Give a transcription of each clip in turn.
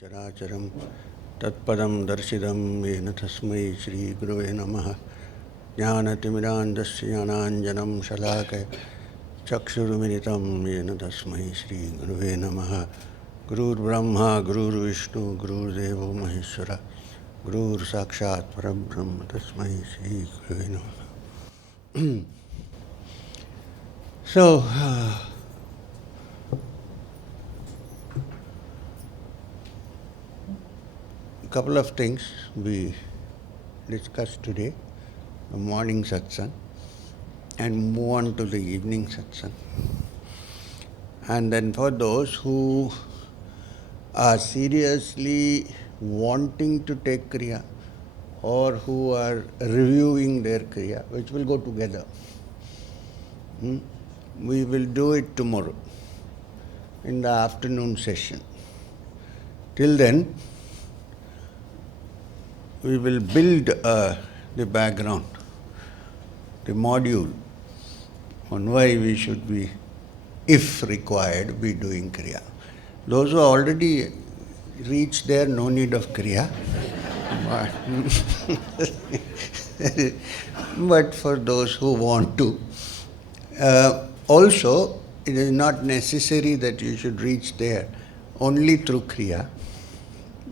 Characharam Tatpadam Darshidam Yena Tasmai Shri Gurave Namaha Jnanatimirandasya Jnananjanam Shalakaya Chakshurumilitam Yena Tasmai Shri Gurave Namaha Gurur Brahma, Gurur Vishnu, Gurur Devo Maheshwara Gurur Sakshat Parabrahma Tasmai Shri Gurave Namaha. So, couple of things we discussed today, the morning satsang, and move on to the evening satsang. And then for those who are seriously wanting to take Kriya or who are reviewing their Kriya, which will go together, we will do it tomorrow in the afternoon session. Till then, we will build the background, the module on why we should be, if required, be doing Kriya. Those who already reached there, no need of Kriya. But for those who want to, also it is not necessary that you should reach there only through Kriya.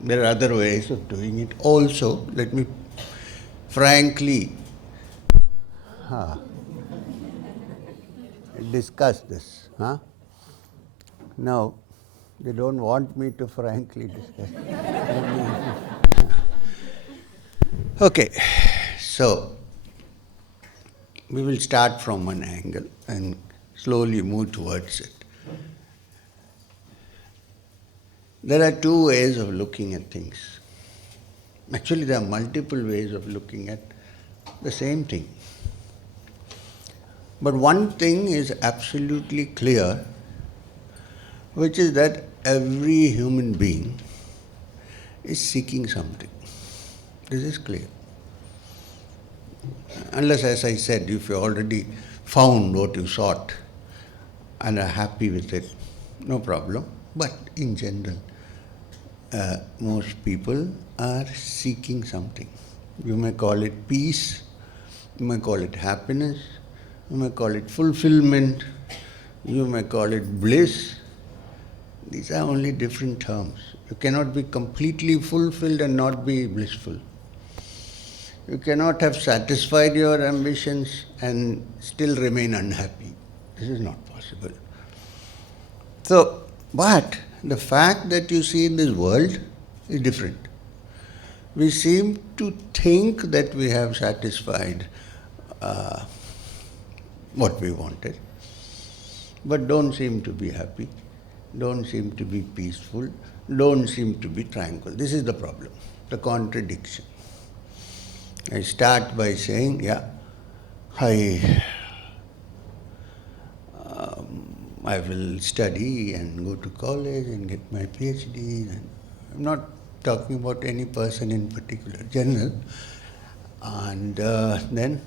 There are other ways of doing it. Also, let me frankly discuss this. Now, they don't want me to frankly discuss. Okay, so we will start from one angle and slowly move towards it. There are two ways of looking at things. Actually, there are multiple ways of looking at the same thing. But one thing is absolutely clear, which is that every human being is seeking something. This is clear. Unless, as I said, if you already found what you sought and are happy with it, no problem. But in general, most people are seeking something. You may call it peace, you may call it happiness, you may call it fulfillment, you may call it bliss. These are only different terms. You cannot be completely fulfilled and not be blissful. You cannot have satisfied your ambitions and still remain unhappy. This is not possible. So, but the fact that you see in this world is different. We seem to think that we have satisfied what we wanted, but don't seem to be happy, don't seem to be peaceful, don't seem to be tranquil. This is the problem, the contradiction. I start by saying, I will study and go to college and get my PhD. And I'm not talking about any person in particular, general. And then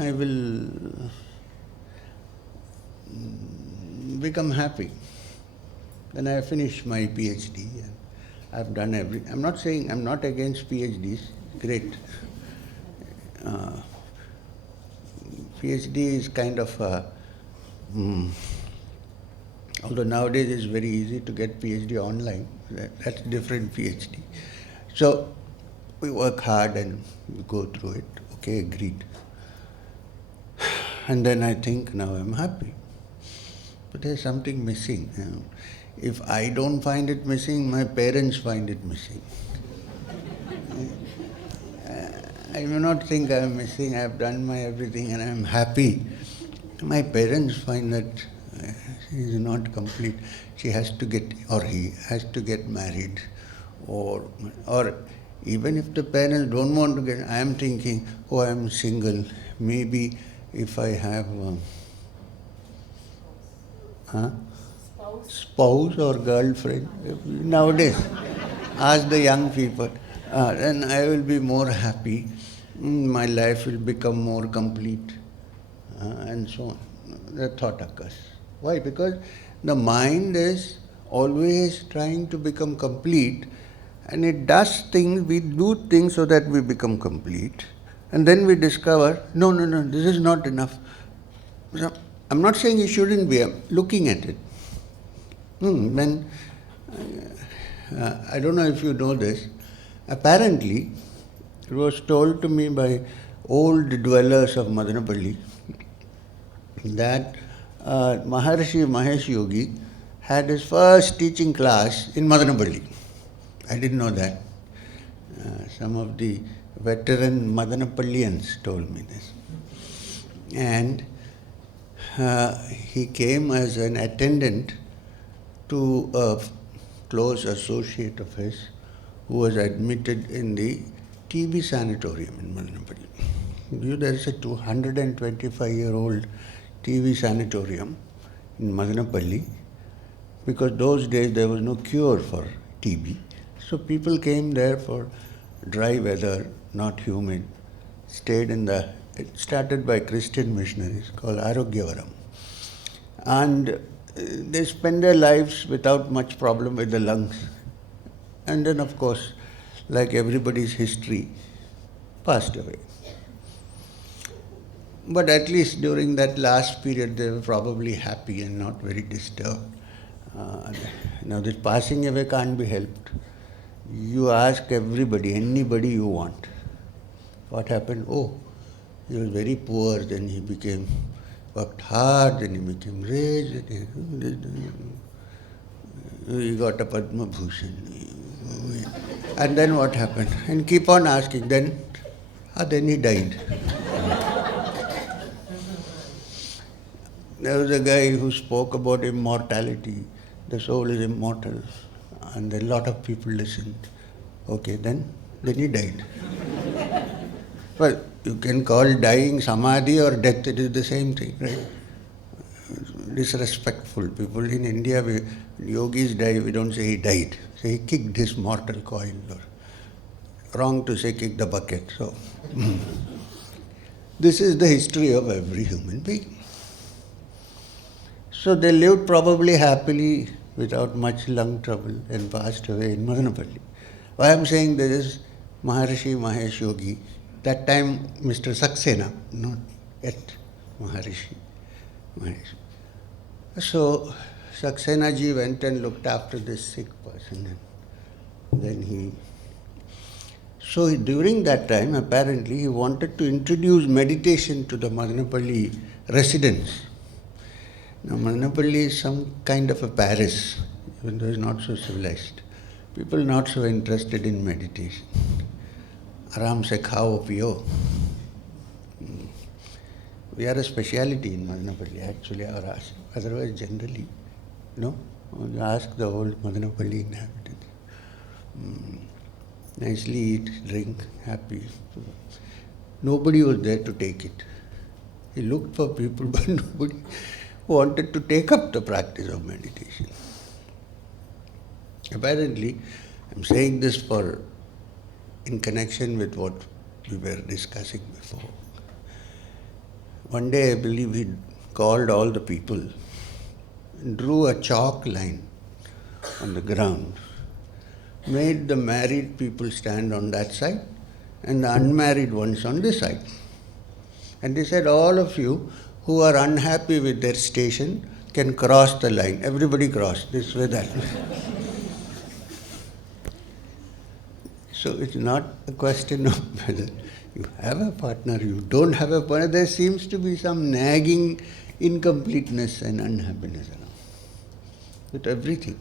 I will become happy. Then I finish my PhD and I've done everything. I'm not saying I'm not against PhDs. Great. PhD is kind of although nowadays it's very easy to get PhD online, that's different PhD. So we work hard and we go through it. Okay, agreed. And then I think, now I'm happy. But there's something missing. If I don't find it missing, my parents find it missing. I may not think I'm missing, I've done my everything and I'm happy. My parents find that she is not complete. She has to get, or he has to get married. Or even if the parents don't want to get, I am thinking, I'm single. Maybe if I have spouse or girlfriend, nowadays, ask the young people, then I will be more happy. My life will become more complete. And so on. The thought occurs. Why? Because the mind is always trying to become complete, and it does things, we do things so that we become complete, and then we discover, no, this is not enough. So, I'm not saying you shouldn't be, I'm looking at it. When, I don't know if you know this, apparently, it was told to me by old dwellers of Madanapalli that Maharishi Mahesh Yogi had his first teaching class in Madanapalli. I didn't know that. Some of the veteran Madanapallians told me this. And he came as an attendant to a close associate of his who was admitted in the TB sanatorium in Madanapalli. There is a 225-year-old TB sanatorium in Madanapalli, because those days there was no cure for TB. So people came there for dry weather, not humid, stayed in the, it started by Christian missionaries called Arogyavaram. And they spend their lives without much problem with the lungs. And then, of course, like everybody's history, passed away. But at least during that last period, they were probably happy and not very disturbed. Now, this passing away can't be helped. You ask everybody, anybody you want, what happened? Oh, he was very poor, then he became, worked hard, then he became rich, he got a Padma Bhushan. And then what happened? And keep on asking, then he died. There was a guy who spoke about immortality, the soul is immortal, and a lot of people listened. Okay, then he died. Well, you can call dying samadhi or death, it is the same thing, right? Disrespectful. People in India, yogis die, we don't say he died. Say he kicked his mortal coil, or wrong to say kick the bucket. So, this is the history of every human being. So they lived probably happily without much lung trouble and passed away in Madanapalli. Why I am saying this is Maharishi Mahesh Yogi. That time Mr. Saxena, not yet Maharishi Mahesh. So Saxena ji went and looked after this sick person, and then during that time apparently he wanted to introduce meditation to the Madanapalli residents. Now, Madanapalli is some kind of a Paris, even though it's not so civilized. People not so interested in meditation. Aram se khao piyo. We are a speciality in Madanapalli, actually, or otherwise generally, you ask the old Madanapalli inhabitants. Nicely eat, drink, happy. Nobody was there to take it. He looked for people, but nobody wanted to take up the practice of meditation. Apparently, I'm saying this in connection with what we were discussing before. One day, I believe he called all the people and drew a chalk line on the ground, made the married people stand on that side and the unmarried ones on this side. And he said, all of you who are unhappy with their station can cross the line. Everybody cross, this way, that way. So it's not a question of whether you have a partner, you don't have a partner. There seems to be some nagging incompleteness and unhappiness around with everything.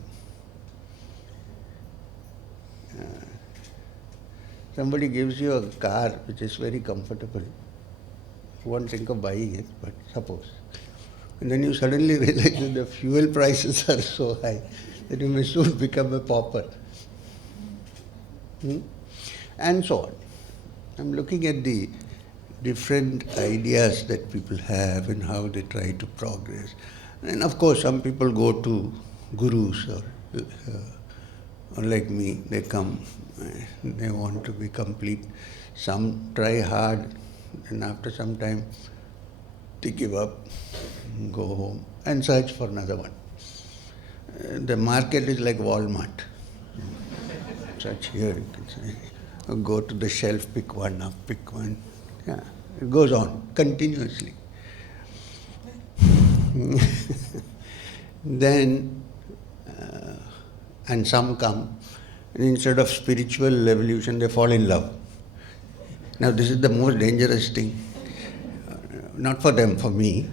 Somebody gives you a car which is very comfortable. You won't think of buying it, but suppose. And then you suddenly realize that the fuel prices are so high that you may soon become a pauper. And so on. I'm looking at the different ideas that people have and how they try to progress. And of course, some people go to gurus or like me, they come, they want to be complete. Some try hard, and after some time, they give up, go home, and search for another one. The market is like Walmart. Such here you can say. Go to the shelf, pick one up, pick one. Yeah, it goes on continuously. Then, and some come, and instead of spiritual evolution, they fall in love. Now, this is the most dangerous thing. Not for them, for me.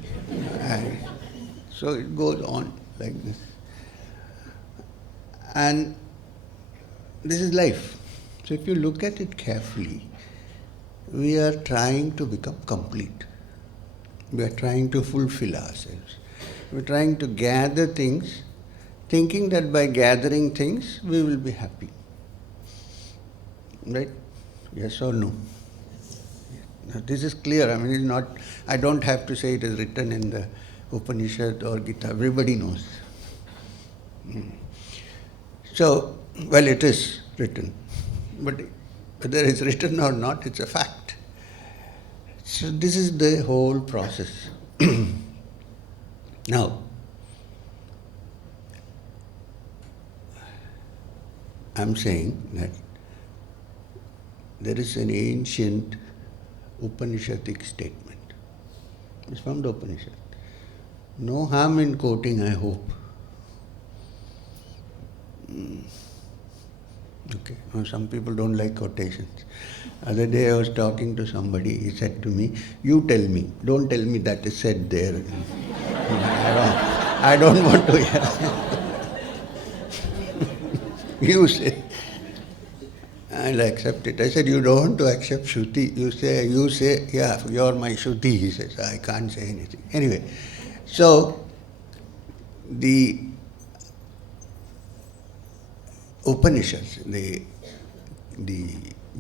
So it goes on like this. And this is life. So if you look at it carefully, we are trying to become complete. We are trying to fulfill ourselves. We are trying to gather things, thinking that by gathering things, we will be happy. Right? Yes or no? Now, this is clear. I mean, it's not, I don't have to say it is written in the Upanishad or Gita. Everybody knows. So, well, it is written. But whether it's written or not, it's a fact. So this is the whole process. Now, I'm saying that there is an ancient Upanishadic statement. It's from the Upanishad. No harm in quoting, I hope. Okay, well, some people don't like quotations. Other day I was talking to somebody, he said to me, you tell me, don't tell me that is said there. I don't want to hear. You say. I'll accept it. I said, you don't want to accept Shruti. You say, yeah, you're my Shruti, he says. I can't say anything. Anyway, so the Upanishads, the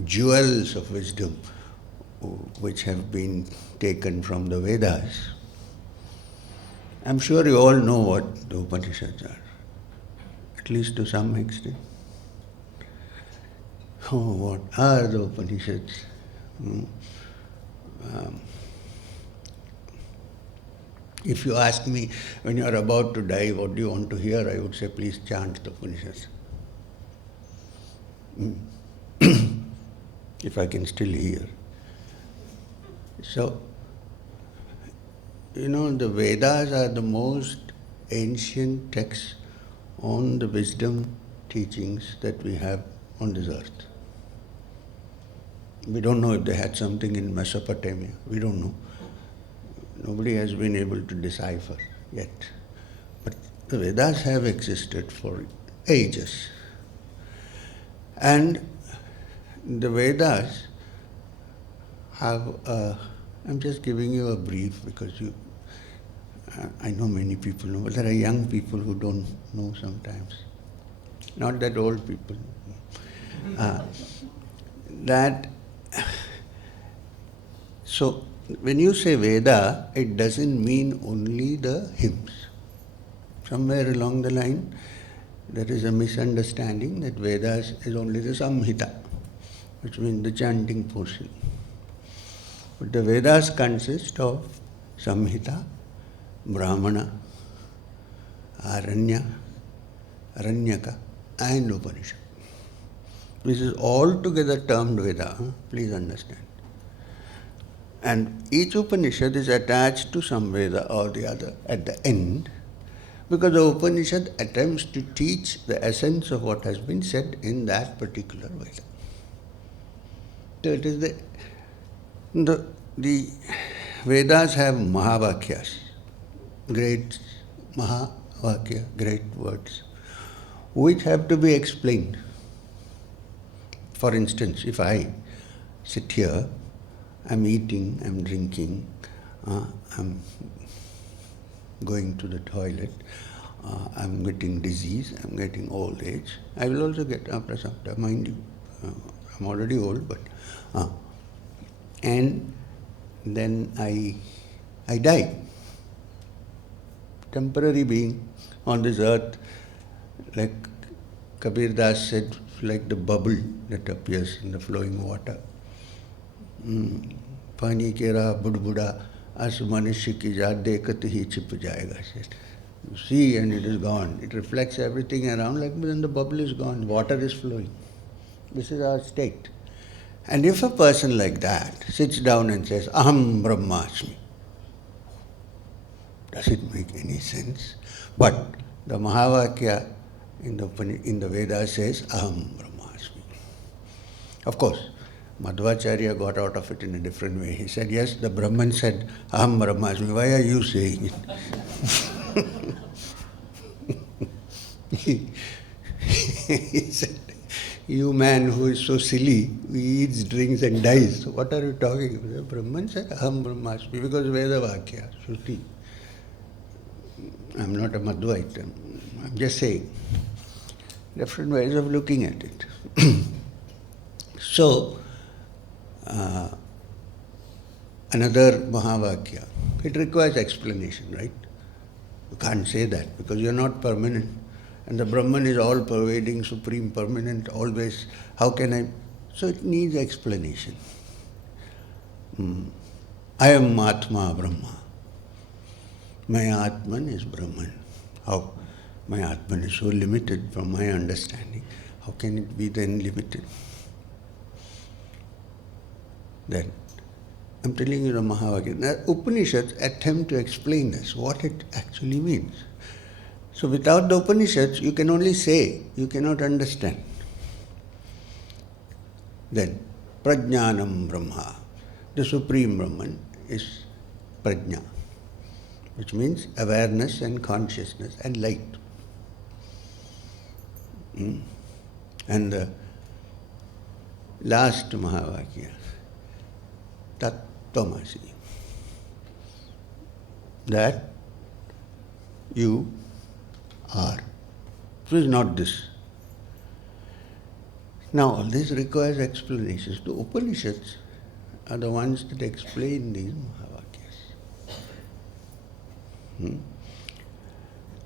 jewels of wisdom which have been taken from the Vedas, I'm sure you all know what the Upanishads are, at least to some extent. Oh, what are the Upanishads? If you ask me, when you are about to die, what do you want to hear? I would say, please chant the Upanishads. If I can still hear. So, the Vedas are the most ancient texts on the wisdom teachings that we have on this earth. We don't know if they had something in Mesopotamia. We don't know. Nobody has been able to decipher yet. But the Vedas have existed for ages. And the Vedas have, I'm just giving you a brief because I know many people know, but there are young people who don't know sometimes. Not that old people. So when you say Veda, it doesn't mean only the hymns. Somewhere along the line, there is a misunderstanding that Vedas is only the Samhita, which means the chanting portion. But the Vedas consist of Samhita, Brahmana, Aranya, Aranyaka, and Upanishad. This is all together termed Veda, please understand. And each Upanishad is attached to some Veda or the other at the end, because the Upanishad attempts to teach the essence of what has been said in that particular Veda. So it is the Vedas have Mahavakyas, great Mahavakya, great words, which have to be explained. For instance, if I sit here, I'm eating, I'm drinking, I'm going to the toilet, I'm getting disease, I'm getting old age. I will also get aprasapta, mind you. I'm already old, but... and then I die. Temporary being on this earth, like Kabir Das said, like the bubble that appears in the flowing water. Pani kera budbuda as manushya ki jaat dekhat hi chip jayega. You see and it is gone. It reflects everything around like when the bubble is gone, water is flowing. This is our state. And if a person like that sits down and says, Aham Brahmasmi, does it make any sense? But the Mahavakya in the Vedas says, Aham Brahmasmi. Of course, Madhvacharya got out of it in a different way. He said, yes, the Brahman said, Aham Brahmasmi, why are you saying it? He said, you man who is so silly, he eats, drinks and dies. So what are you talking about? The Brahman said, Aham Brahmasmi, because Veda Vakya, Shruti. I'm not a Madhvaita. I'm just saying. Different ways of looking at it. So, another Mahavakya, it requires explanation, right? You can't say that because you're not permanent. And the Brahman is all pervading, supreme, permanent, always. How can I? So it needs explanation. I am Atma Brahma. My Atman is Brahman. How? My Atman is so limited from my understanding. How can it be then limited? Then, I'm telling you the Mahavakyas. Now, Upanishads attempt to explain this, what it actually means. So without the Upanishads, you can only say, you cannot understand. Then, Prajnanam Brahma, the Supreme Brahman is Prajna, which means awareness and consciousness and light. And the last Mahavakya, Tat-Tvamasi, that you are. So it's not this. Now all this requires explanations. The Upanishads are the ones that explain these Mahavakyas.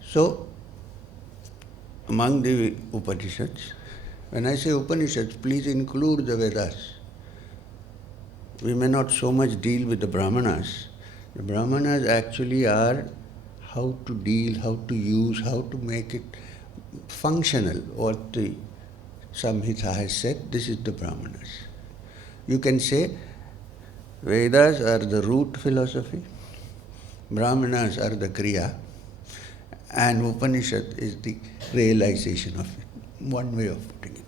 So, among the Upanishads, when I say Upanishads, please include the Vedas. We may not so much deal with the Brahmanas. The Brahmanas actually are how to deal, how to use, how to make it functional. What the Samhita has said, this is the Brahmanas. You can say Vedas are the root philosophy, Brahmanas are the Kriya, and Upanishad is the realization of it. One way of putting it.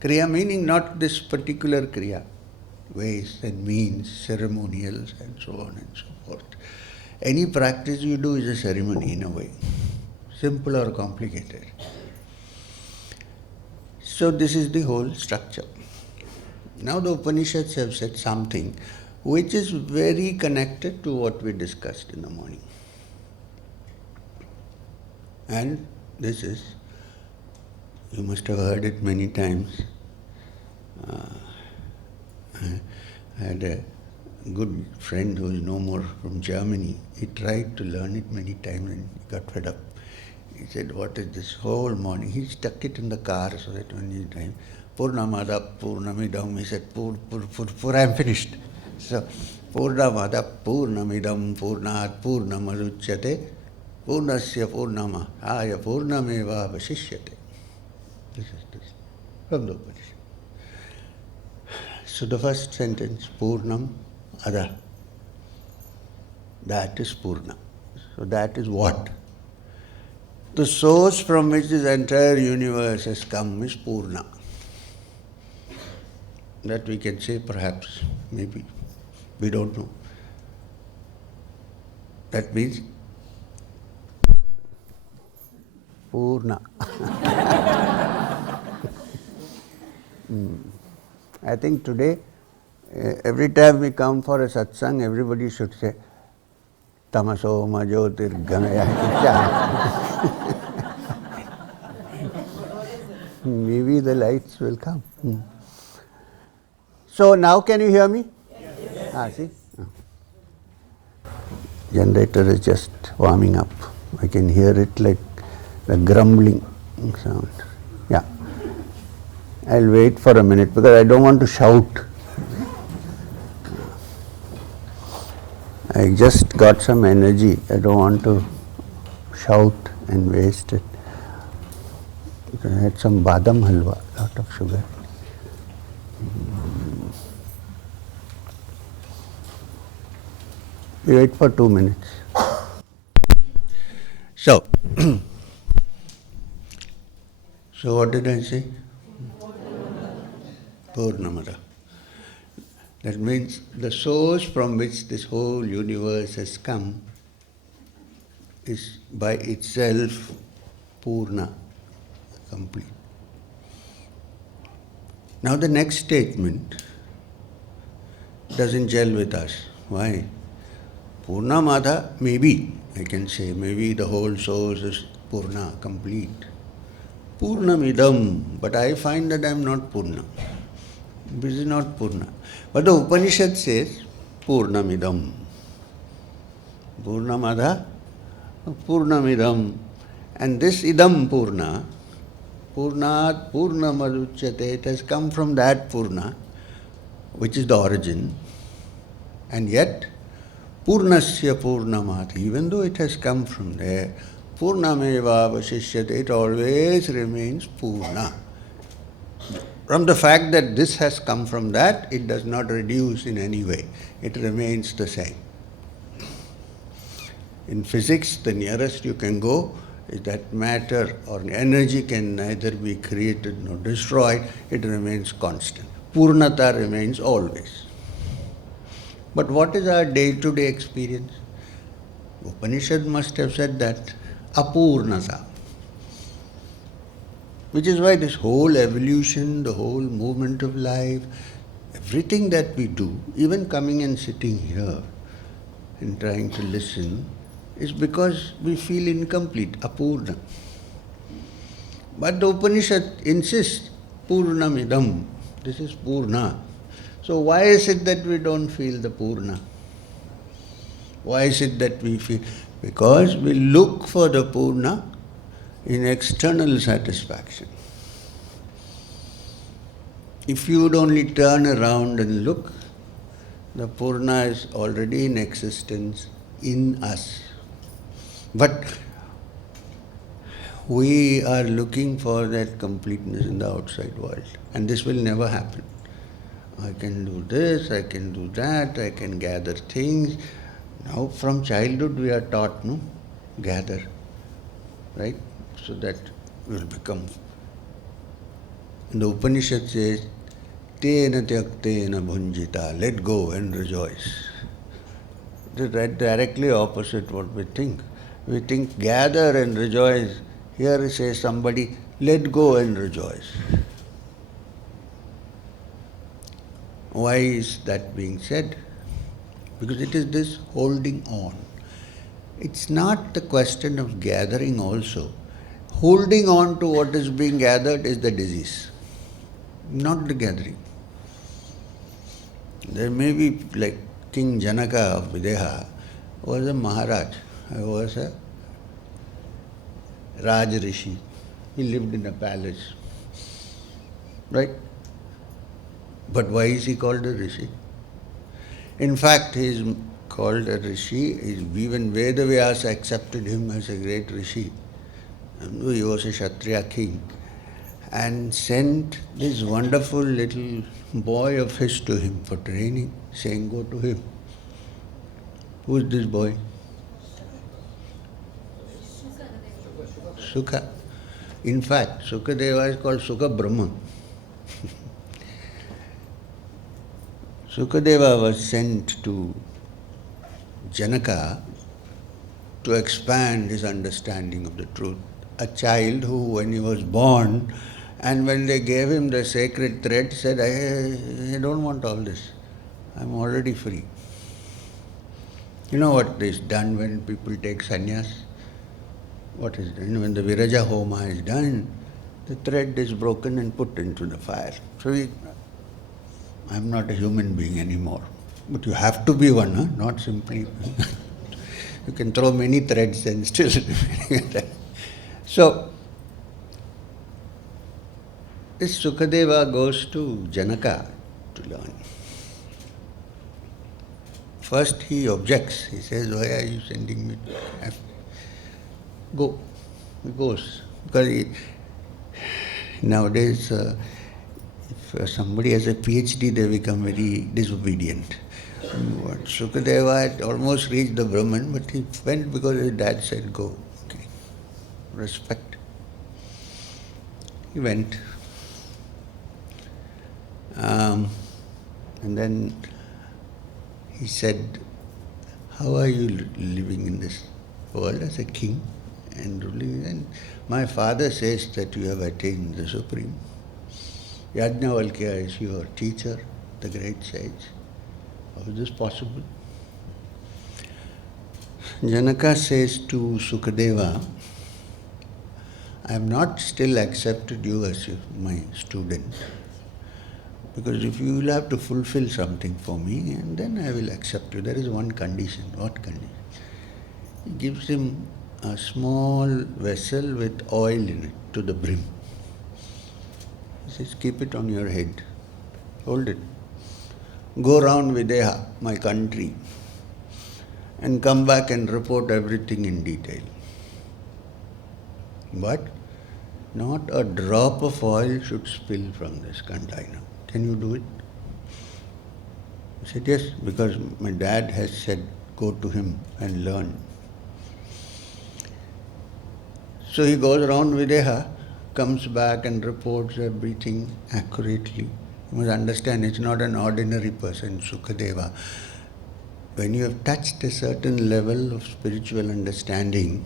Kriya meaning not this particular Kriya, ways and means, ceremonials and so on and so forth. Any practice you do is a ceremony in a way, simple or complicated. So this is the whole structure. Now the Upanishads have said something which is very connected to what we discussed in the morning. And this is, you must have heard it many times. I had a good friend who is no more from Germany. He tried to learn it many times and he got fed up. He said, what is this whole morning? He stuck it in the car so that when he time, Purna mada purnamidam, he said, I'm finished. So, Purna mada purnamidam purnat purnamaduchyate purnasya purnama aya purnameva vasishyate. This is this from the Upanishad. So the first sentence, Purnam Ada. That is Purna. So that is what? The source from which this entire universe has come is Purna. That we can say perhaps, maybe, we don't know. That means Purna. I think today, every time we come for a satsang, everybody should say, Tamaso Majotir Ganaya. Maybe the lights will come. So now can you hear me? Yes. See? Generator is just warming up. I can hear it like the grumbling sound. Yeah. I'll wait for a minute because I don't want to shout. I just got some energy. I don't want to shout and waste it. Because I had some badam halwa, lot of sugar. We wait for 2 minutes. So, so what did I say? Purna. That means the source from which this whole universe has come is by itself Purna, complete. Now the next statement doesn't gel with us. Why? Purna mada, maybe, I can say, maybe the whole source is Purna, complete. Purnamidam, but I find that I am not Purna. This is not Purna. But the Upanishad says Purnamidam. Purnamada, Purnamidam. And this idam Purna, Purnat Purnamaduchyate, it has come from that Purna, which is the origin. And yet, Purnasya Purnamat, even though it has come from there, Purnameva Vasishyate, it always remains Purna. From the fact that this has come from that, it does not reduce in any way. It remains the same. In physics, the nearest you can go is that matter or energy can neither be created nor destroyed. It remains constant. Purnata remains always. But what is our day-to-day experience? Upanishad must have said that. Apurnata. Which is why this whole evolution, the whole movement of life, everything that we do, even coming and sitting here and trying to listen, is because we feel incomplete, apurna. But the Upanishad insists, Purnamidam, this is Purna. So why is it that we don't feel the Purna? Why is it that we feel? Because we look for the Purna in external satisfaction. If you would only turn around and look, the Purna is already in existence in us. But we are looking for that completeness in the outside world. And this will never happen. I can do this, I can do that, I can gather things. Now from childhood we are taught, no? Gather. Right? So that will become. And the Upanishad says, Tena tyaktena bhunjita, let go and rejoice. This is right directly opposite what we think. We think gather and rejoice. Here it says somebody, let go and rejoice. Why is that being said? Because it is this holding on. It's not the question of gathering also. Holding on to what is being gathered is the disease, not the gathering. There may be like King Janaka of Videha was a Maharaj, was a Raj Rishi. He lived in a palace. Right? But why is he called a Rishi? In fact, he is called a Rishi. Even Vedas accepted him as a great Rishi. He was a Kshatriya king and sent this wonderful little boy of his to him for training, saying, go to him. Who is this boy? Sukha. In fact, Sukadeva is called Sukha Brahman. Sukadeva was sent to Janaka to expand his understanding of the truth. A child who, when he was born, and when they gave him the sacred thread, said, I don't want all this. I'm already free. You know what is done when people take sannyas? What is done? When the Viraja Homa is done, the thread is broken and put into the fire. So I'm not a human being anymore. But you have to be one, huh? Not simply. You can throw many threads and still. So, this Sukadeva goes to Janaka to learn. First he objects. He says, why are you sending me to have? Go. He goes. Because nowadays, if somebody has a PhD, they become very disobedient. But Sukadeva had almost reached the Brahman, but he went because his dad said go. Okay. Respect. He went. And then he said, how are you living in this world as a king and ruling? And my father says that you have attained the Supreme. Yajnavalkya is your teacher, the great sage. How is this possible? Janaka says to Sukadeva, I have not still accepted you as my student. Because if you will have to fulfill something for me, and then I will accept you. There is one condition. What condition? He gives him a small vessel with oil in it to the brim. He says, keep it on your head. Hold it. Go round Videha, my country, and come back and report everything in detail. But not a drop of oil should spill from this container. Can you do it? He said, yes, because my dad has said, go to him and learn. So he goes around Videha, comes back and reports everything accurately. You must understand, it's not an ordinary person, Sukadeva. When you have touched a certain level of spiritual understanding,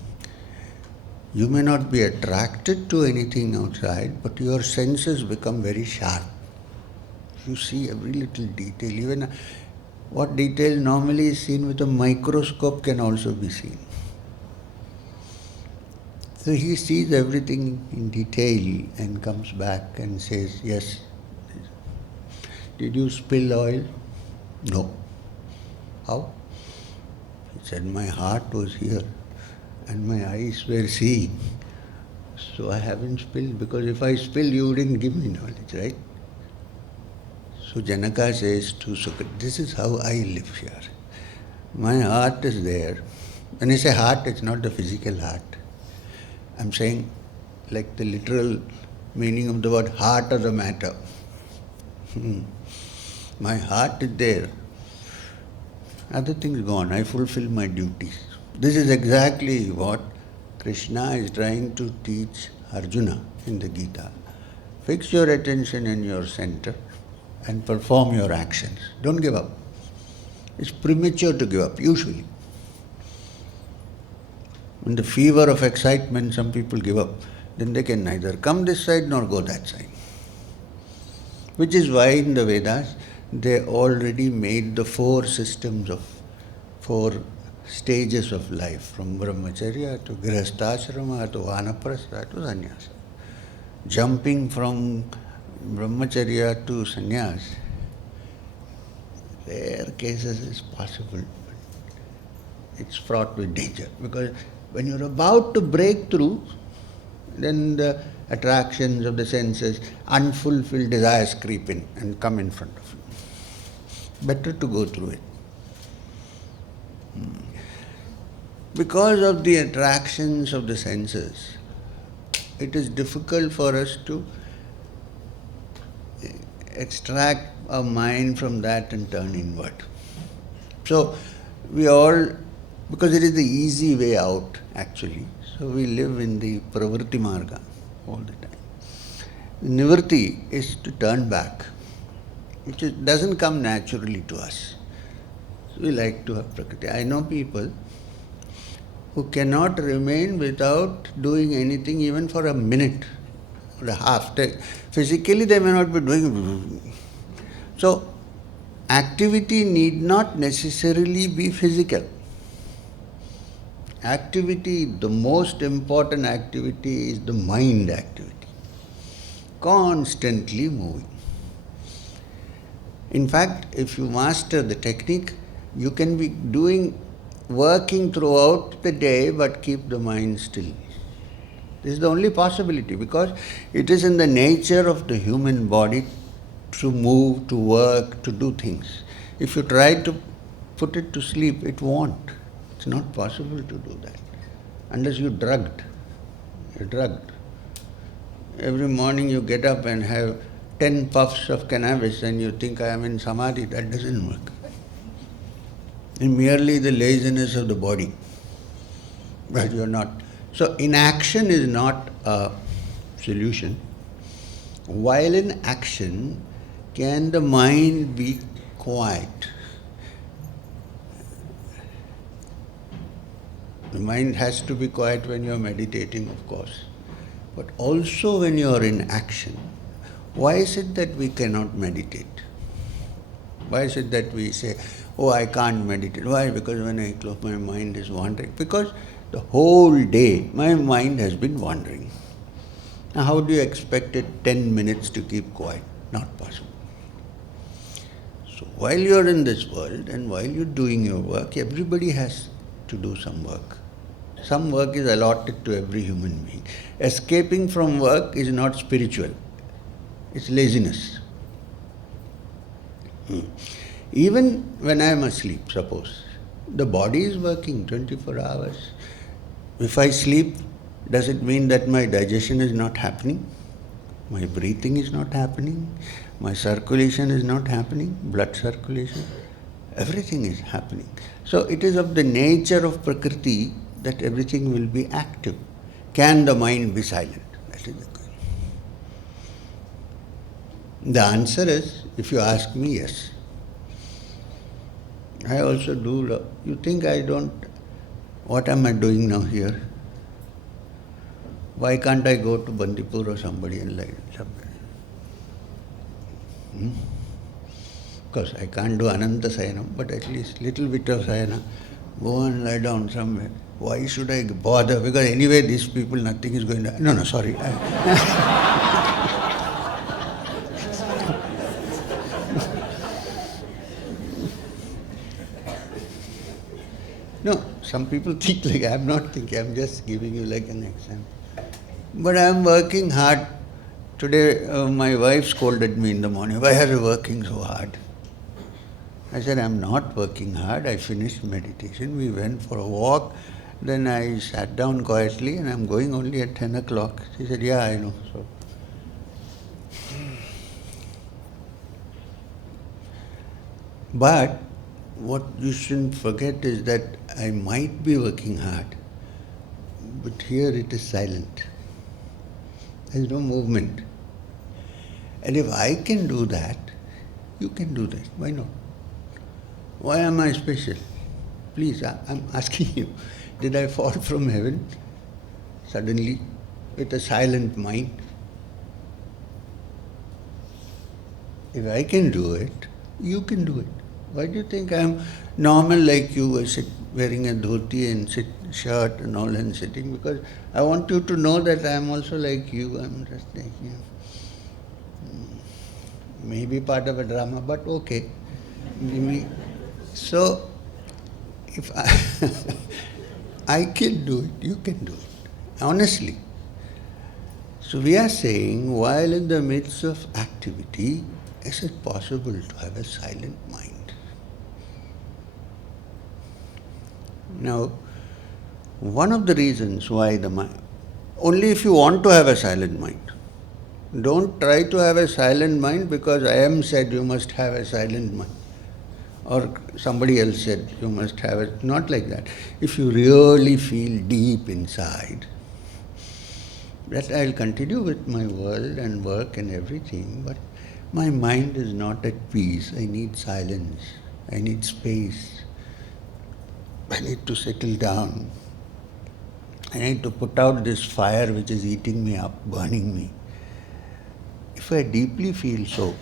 you may not be attracted to anything outside, but your senses become very sharp. You see every little detail. Even what detail normally is seen with a microscope can also be seen. So he sees everything in detail and comes back and says, yes. Did you spill oil? No. How? He said, my heart was here and my eyes were seeing. So I haven't spilled, because if I spill, you wouldn't give me knowledge, right? So Janaka says to Sukadeva, this is how I live here. My heart is there. When I say heart, it's not the physical heart. I'm saying like the literal meaning of the word heart of the matter. My heart is there. Other things gone. I fulfill my duties. This is exactly what Krishna is trying to teach Arjuna in the Gita. Fix your attention in your center and perform your actions. Don't give up. It's premature to give up, usually. In the fever of excitement, some people give up. Then they can neither come this side nor go that side. Which is why in the Vedas, they already made the four stages of life, from brahmacharya to grihasthashrama to vanaprastha to sannyasa. Jumping from brahmacharya to sannyas, rare cases is possible, but it's fraught with danger. Because when you're about to break through, then the attractions of the senses, unfulfilled desires creep in and come in front of you. Better to go through it. Because of the attractions of the senses, it is difficult for us to extract our mind from that and turn inward. So we all, because it is the easy way out actually, so we live in the Pravirthi marga all the time. Nirvrithi is to turn back, which doesn't come naturally to us. So we like to have prakriti. I know people who cannot remain without doing anything even for a minute or a half. Physically they may not be doing. So activity need not necessarily be physical. Activity, the most important activity is the mind activity. Constantly moving. In fact, if you master the technique, you can be working throughout the day but keep the mind still. This is the only possibility, because it is in the nature of the human body to move, to work, to do things. If you try to put it to sleep, it won't. It's not possible to do that. unless you're drugged. You're drugged. Every morning you get up and have 10 puffs of cannabis and you think I am in samadhi. That doesn't work. It's merely the laziness of the body. But you're not. So inaction is not a solution. While in action, can the mind be quiet? The mind has to be quiet when you're meditating, of course. But also when you're in action. Why is it that we cannot meditate? Why is it that we say, oh, I can't meditate? Why? Because when I close, my mind is wandering. Because the whole day, my mind has been wandering. Now, how do you expect it 10 minutes to keep quiet? Not possible. So, while you're in this world and while you're doing your work, everybody has to do some work. Some work is allotted to every human being. Escaping from work is not spiritual. It's laziness. Even when I am asleep, suppose, the body is working 24 hours. If I sleep, does it mean that my digestion is not happening? My breathing is not happening? My circulation is not happening? Blood circulation? Everything is happening. So it is of the nature of Prakriti that everything will be active. Can the mind be silent? That is the question. The answer is, if you ask me, yes. I also do. You think I don't? What am I doing now here? Why can't I go to Bandipur or somebody and lie down? Because I can't do Ananta Sayanam, but at least little bit of Sayana. Go and lie down somewhere. Why should I bother? Because anyway, these people, nothing is going to... No, sorry. No, some people think like I'm not thinking, I'm just giving you like an example. But I'm working hard. Today, my wife scolded me in the morning, why are you working so hard? I said, I'm not working hard. I finished meditation. We went for a walk. Then I sat down quietly and I'm going only at 10 o'clock. She said, yeah, I know. So, but what you shouldn't forget is that I might be working hard, but here it is silent. There is no movement. And if I can do that, you can do that. Why not? Why am I special? Please, I'm asking you. Did I fall from heaven suddenly with a silent mind? If I can do it, you can do it. Why do you think I'm normal like you, wearing a dhoti and shirt and all and sitting? Because I want you to know that I'm also like you. I'm just like you. Maybe part of a drama, but okay. So, if I can do it, you can do it. Honestly. So we are saying, while in the midst of activity, is it possible to have a silent mind? Now, one of the reasons why the mind, only if you want to have a silent mind. Don't try to have a silent mind because I am said you must have a silent mind. Or somebody else said you must have it. Not like that. If you really feel deep inside that I'll continue with my world and work and everything, but my mind is not at peace. I need silence. I need space. I need to settle down. I need to put out this fire which is eating me up, burning me. If I deeply feel so,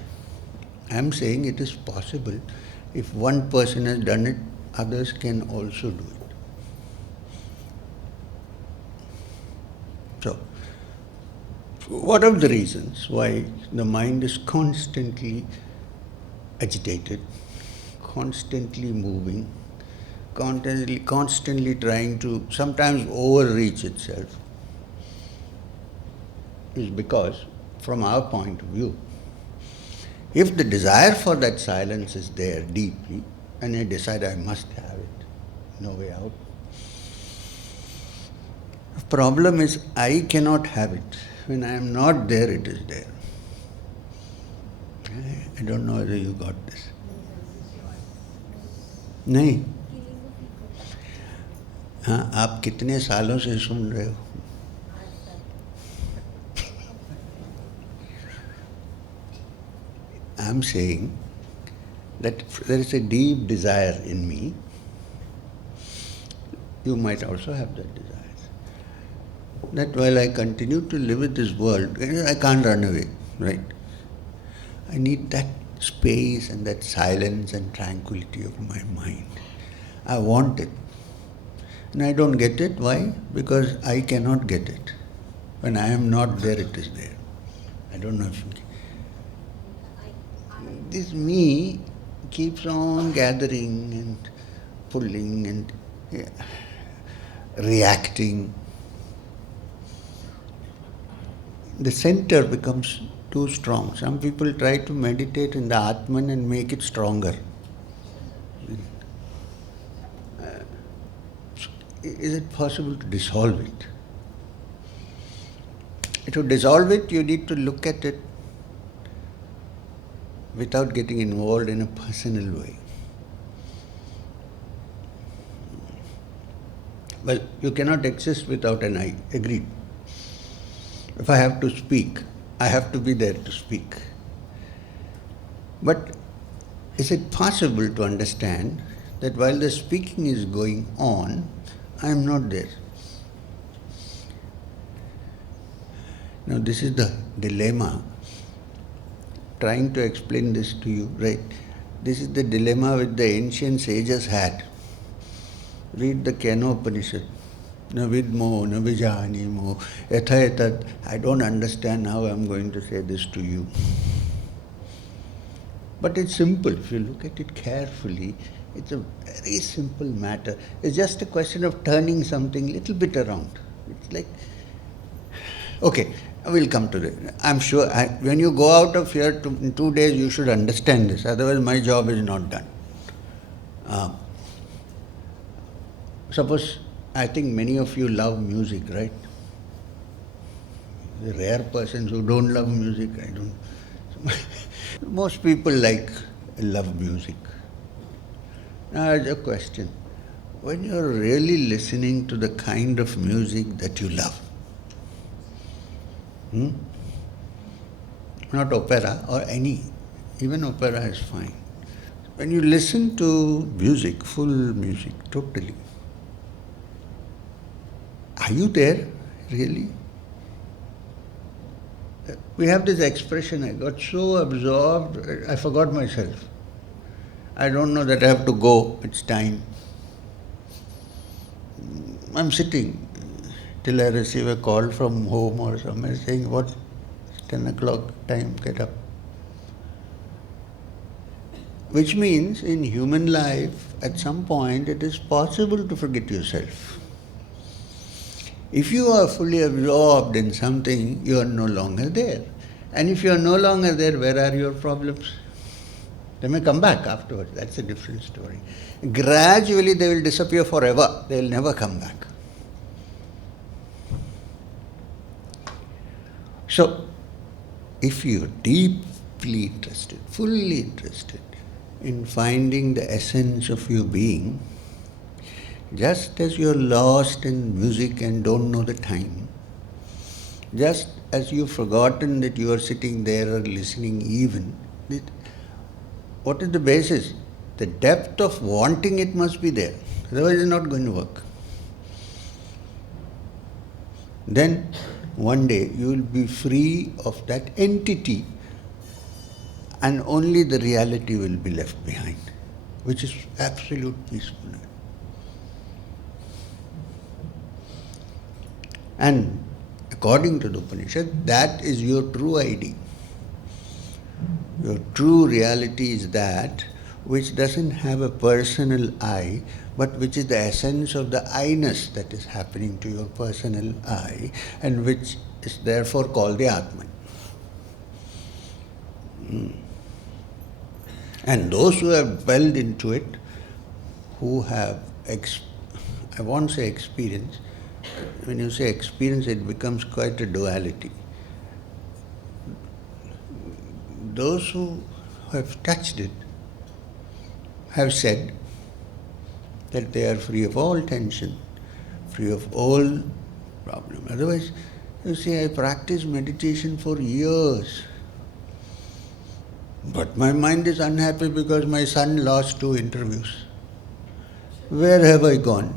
I am saying it is possible. If one person has done it, others can also do it. So, what are the reasons why the mind is constantly agitated, constantly moving, constantly trying to sometimes overreach itself? Is because, from our point of view, if the desire for that silence is there deeply, and I decide I must have it, no way out, The problem is I cannot have it. When I am not there, it is there. I don't know whether you got this. नहीं हाँ आप कितने सालों से सुन रहे हो I'm saying that there is a deep desire in me. You might also have that desire. That while I continue to live in this world, I can't run away, right? I need that space and that silence and tranquility of my mind. I want it. And I don't get it. Why? Because I cannot get it. When I am not there, it is there. I don't know if you can. This me keeps on gathering and pulling and reacting. The center becomes too strong. Some people try to meditate in the Atman and make it stronger. Is it possible to dissolve it? To dissolve it, you need to look at it without getting involved in a personal way. Well, you cannot exist without an I. Agreed. If I have to speak, I have to be there to speak. But is it possible to understand that while the speaking is going on, I am not there? Now this is the dilemma. Trying to explain this to you, right? This is the dilemma which the ancient sages had. Read the Kena Upanishad. Na vidmo, na vijanimo, etha etat. I don't understand how I'm going to say this to you. But it's simple. If you look at it carefully, it's a very simple matter. It's just a question of turning something a little bit around. It's like, okay, we'll come to it. I'm sure when you go out of here in 2 days, you should understand this. Otherwise, my job is not done. Suppose, I think many of you love music, right? The rare persons who don't love music, I don't. Most people love music. Now, I have a question. When you're really listening to the kind of music that you love, not opera or any, even opera is fine. When you listen to music, full music, totally, are you there, really? We have this expression, I got so absorbed, I forgot myself. I don't know that I have to go, it's time. I'm sitting till I receive a call from home or somewhere saying, what, it's 10 o'clock, time, get up. Which means in human life, at some point, it is possible to forget yourself. If you are fully absorbed in something, you are no longer there. And if you are no longer there, where are your problems? They may come back afterwards. That's a different story. Gradually, they will disappear forever. They will never come back. So, if you are deeply interested, fully interested in finding the essence of your being, just as you're lost in music and don't know the time, just as you've forgotten that you are sitting there or listening even, what is the basis? The depth of wanting it must be there. Otherwise it's not going to work. Then one day you will be free of that entity and only the reality will be left behind, which is absolute peacefulness. And according to the Upanishad, that is your true ID. Your true reality is that which doesn't have a personal I, but which is the essence of the I-ness that is happening to your personal I, and which is therefore called the Atman. And those who have dwelled into it, who have, I won't say experience, when you say experience, it becomes quite a duality. Those who have touched it have said that they are free of all tension, free of all problem. Otherwise, you see, I practiced meditation for years, but my mind is unhappy because my son lost 2 interviews. Where have I gone?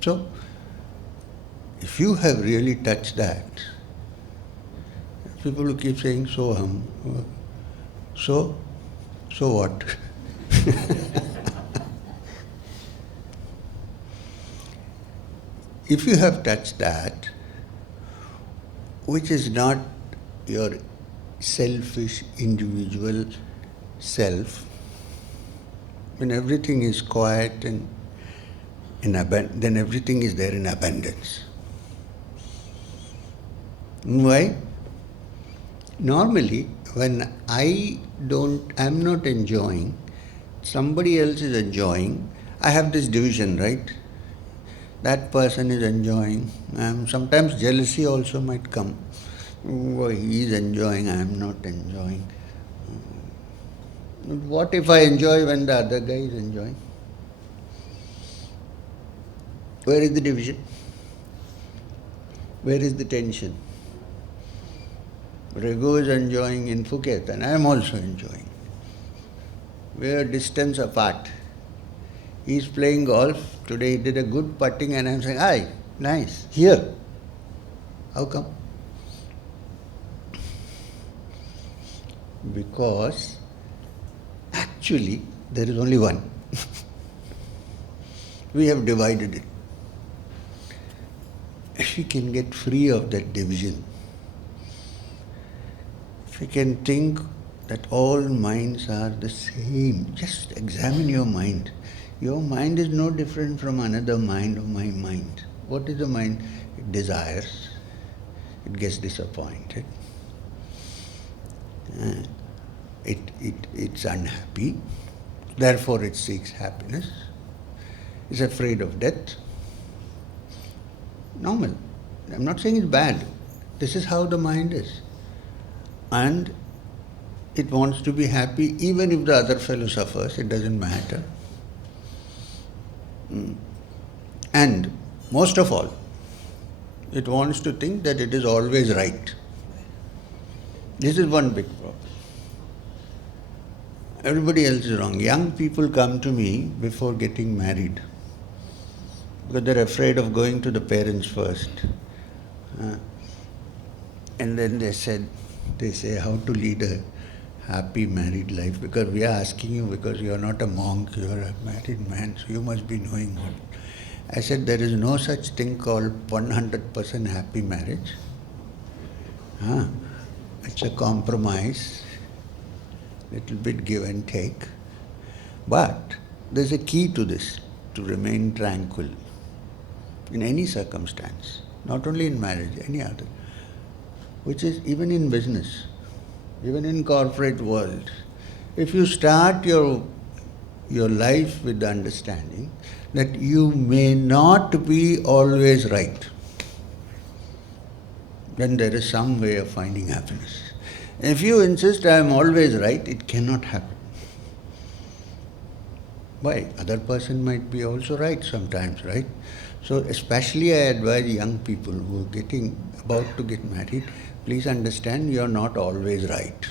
So, if you have really touched that, people who keep saying, so what? If you have touched that, which is not your selfish, individual self, when everything is quiet and then everything is there in abundance. Why? Normally, when I'm not enjoying, somebody else is enjoying, I have this division, right? That person is enjoying. Sometimes jealousy also might come. Oh, he is enjoying, I am not enjoying. What if I enjoy when the other guy is enjoying? Where is the division? Where is the tension? Raghu is enjoying in Phuket and I am also enjoying. We are distance apart. He is playing golf. Today he did a good putting and I am saying, aye, nice, here. How come? Because actually there is only one. We have divided it. If we can get free of that division, if you can think that all minds are the same, just examine your mind. Your mind is no different from another mind or my mind. What is the mind? It desires, it gets disappointed, it's unhappy, therefore it seeks happiness, is afraid of death. Normal. I'm not saying it's bad. This is how the mind is. And it wants to be happy even if the other fellow suffers, it doesn't matter. And most of all, it wants to think that it is always right. This is one big problem. Everybody else is wrong. Young people come to me before getting married because they're afraid of going to the parents first. And then they say how to lead a happy married life, because we are asking you because you are not a monk, you are a married man, so you must be knowing what. I said there is no such thing called 100% happy marriage. It's a compromise, little bit give and take. But there's a key to this, to remain tranquil in any circumstance, not only in marriage, any other, which is even in business, even in corporate world. If you start your life with the understanding that you may not be always right, then there is some way of finding happiness. If you insist I am always right, it cannot happen. Why? Other person might be also right sometimes, right? So especially I advise young people who are about to get married, please understand you are not always right.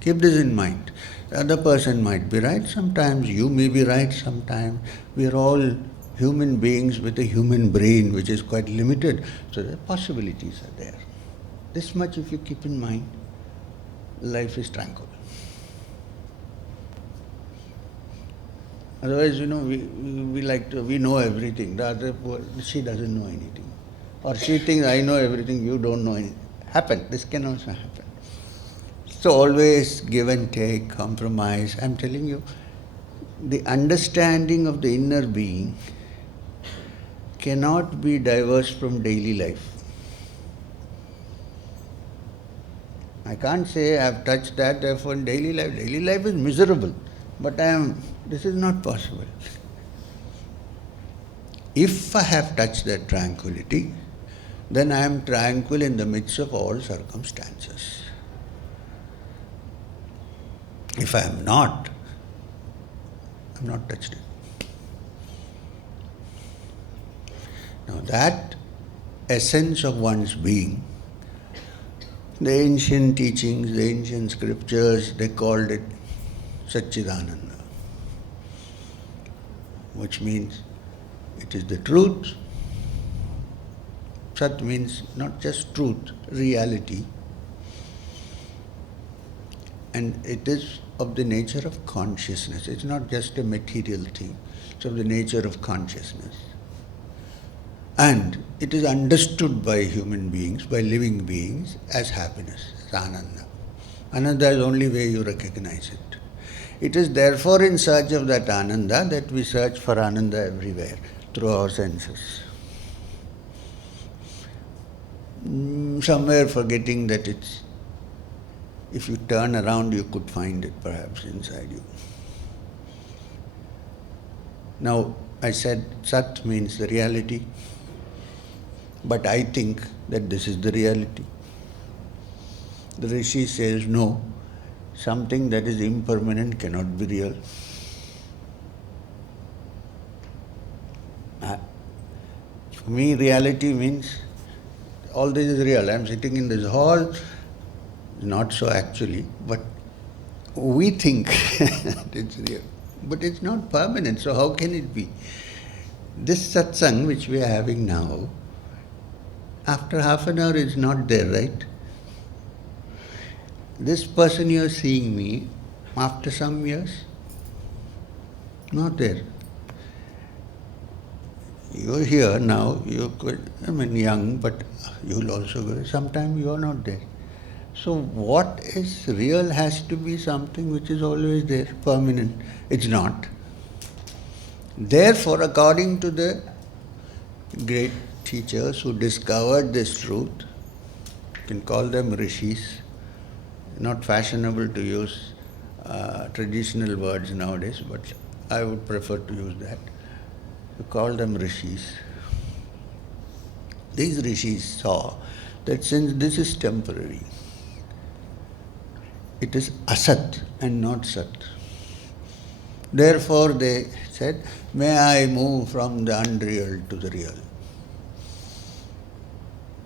Keep this in mind. The other person might be right sometimes, you may be right sometimes. We are all human beings with a human brain which is quite limited, so the possibilities are there. This much if you keep in mind, life is tranquil. Otherwise, we know everything. The other, she doesn't know anything. Or she thinks, I know everything, you don't know anything. This can also happen. So always give and take, compromise. I'm telling you, the understanding of the inner being cannot be diverse from daily life. I can't say I have touched that, therefore in daily life is miserable. But this is not possible. If I have touched that tranquility, then I am tranquil in the midst of all circumstances. If I am not, I am not touched it. Now that essence of one's being, the ancient teachings, the ancient scriptures, they called it Satchidananda, which means it is the truth. Sat means not just truth, reality. And it is of the nature of consciousness. It's not just a material thing. It's of the nature of consciousness. And it is understood by human beings, by living beings, as happiness, as ananda. Ananda is the only way you recognize it. It is therefore in search of that ananda that we search for ananda everywhere, through our senses. Somewhere forgetting that if you turn around, you could find it perhaps inside you. Now, I said Sat means the reality, but I think that this is the reality. The Rishi says, no, something that is impermanent cannot be real. For me, reality means all this is real. I am sitting in this hall, not so actually, but we think it's real. But it's not permanent, so how can it be? This satsang which we are having now, after half an hour is not there, right? This person you are seeing me, after some years, not there. You are here now, young, but you will also go, sometime you are not there. So what is real has to be something which is always there, permanent. It's not. Therefore, according to the great teachers who discovered this truth, you can call them rishis, not fashionable to use traditional words nowadays, but I would prefer to use that. You call them rishis. These rishis saw that since this is temporary, it is asat and not sat. Therefore they said, may I move from the unreal to the real.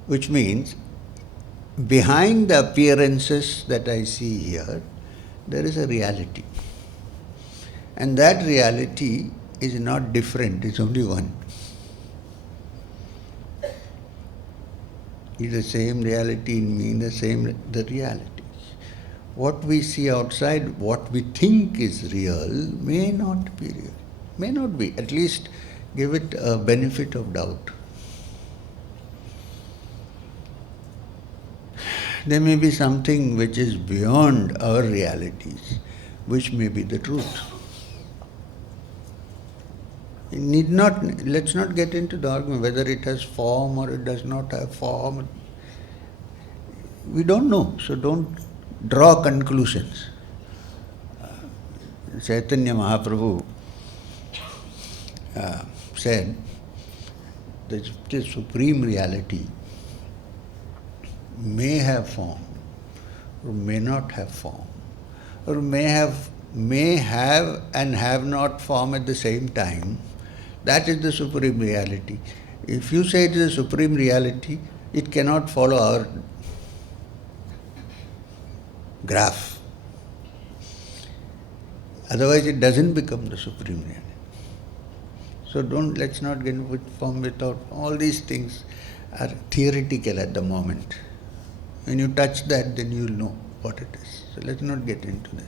Which means, behind the appearances that I see here, there is a reality. And that reality is not different, it's only one. It's the same reality in me, the reality. What we see outside, what we think is real, may not be real. May not be. At least give it a benefit of doubt. There may be something which is beyond our realities, which may be the truth. Let's not get into the argument whether it has form or it does not have form. We don't know, so don't draw conclusions. Chaitanya Mahaprabhu said that the supreme reality may have form, or may not have form, or may have and have not form at the same time. That is the supreme reality. If you say it is the supreme reality, it cannot follow our graph. Otherwise it doesn't become the supreme reality. So let's not get with form without. All these things are theoretical at the moment. When you touch that, then you will know what it is. So let's not get into this.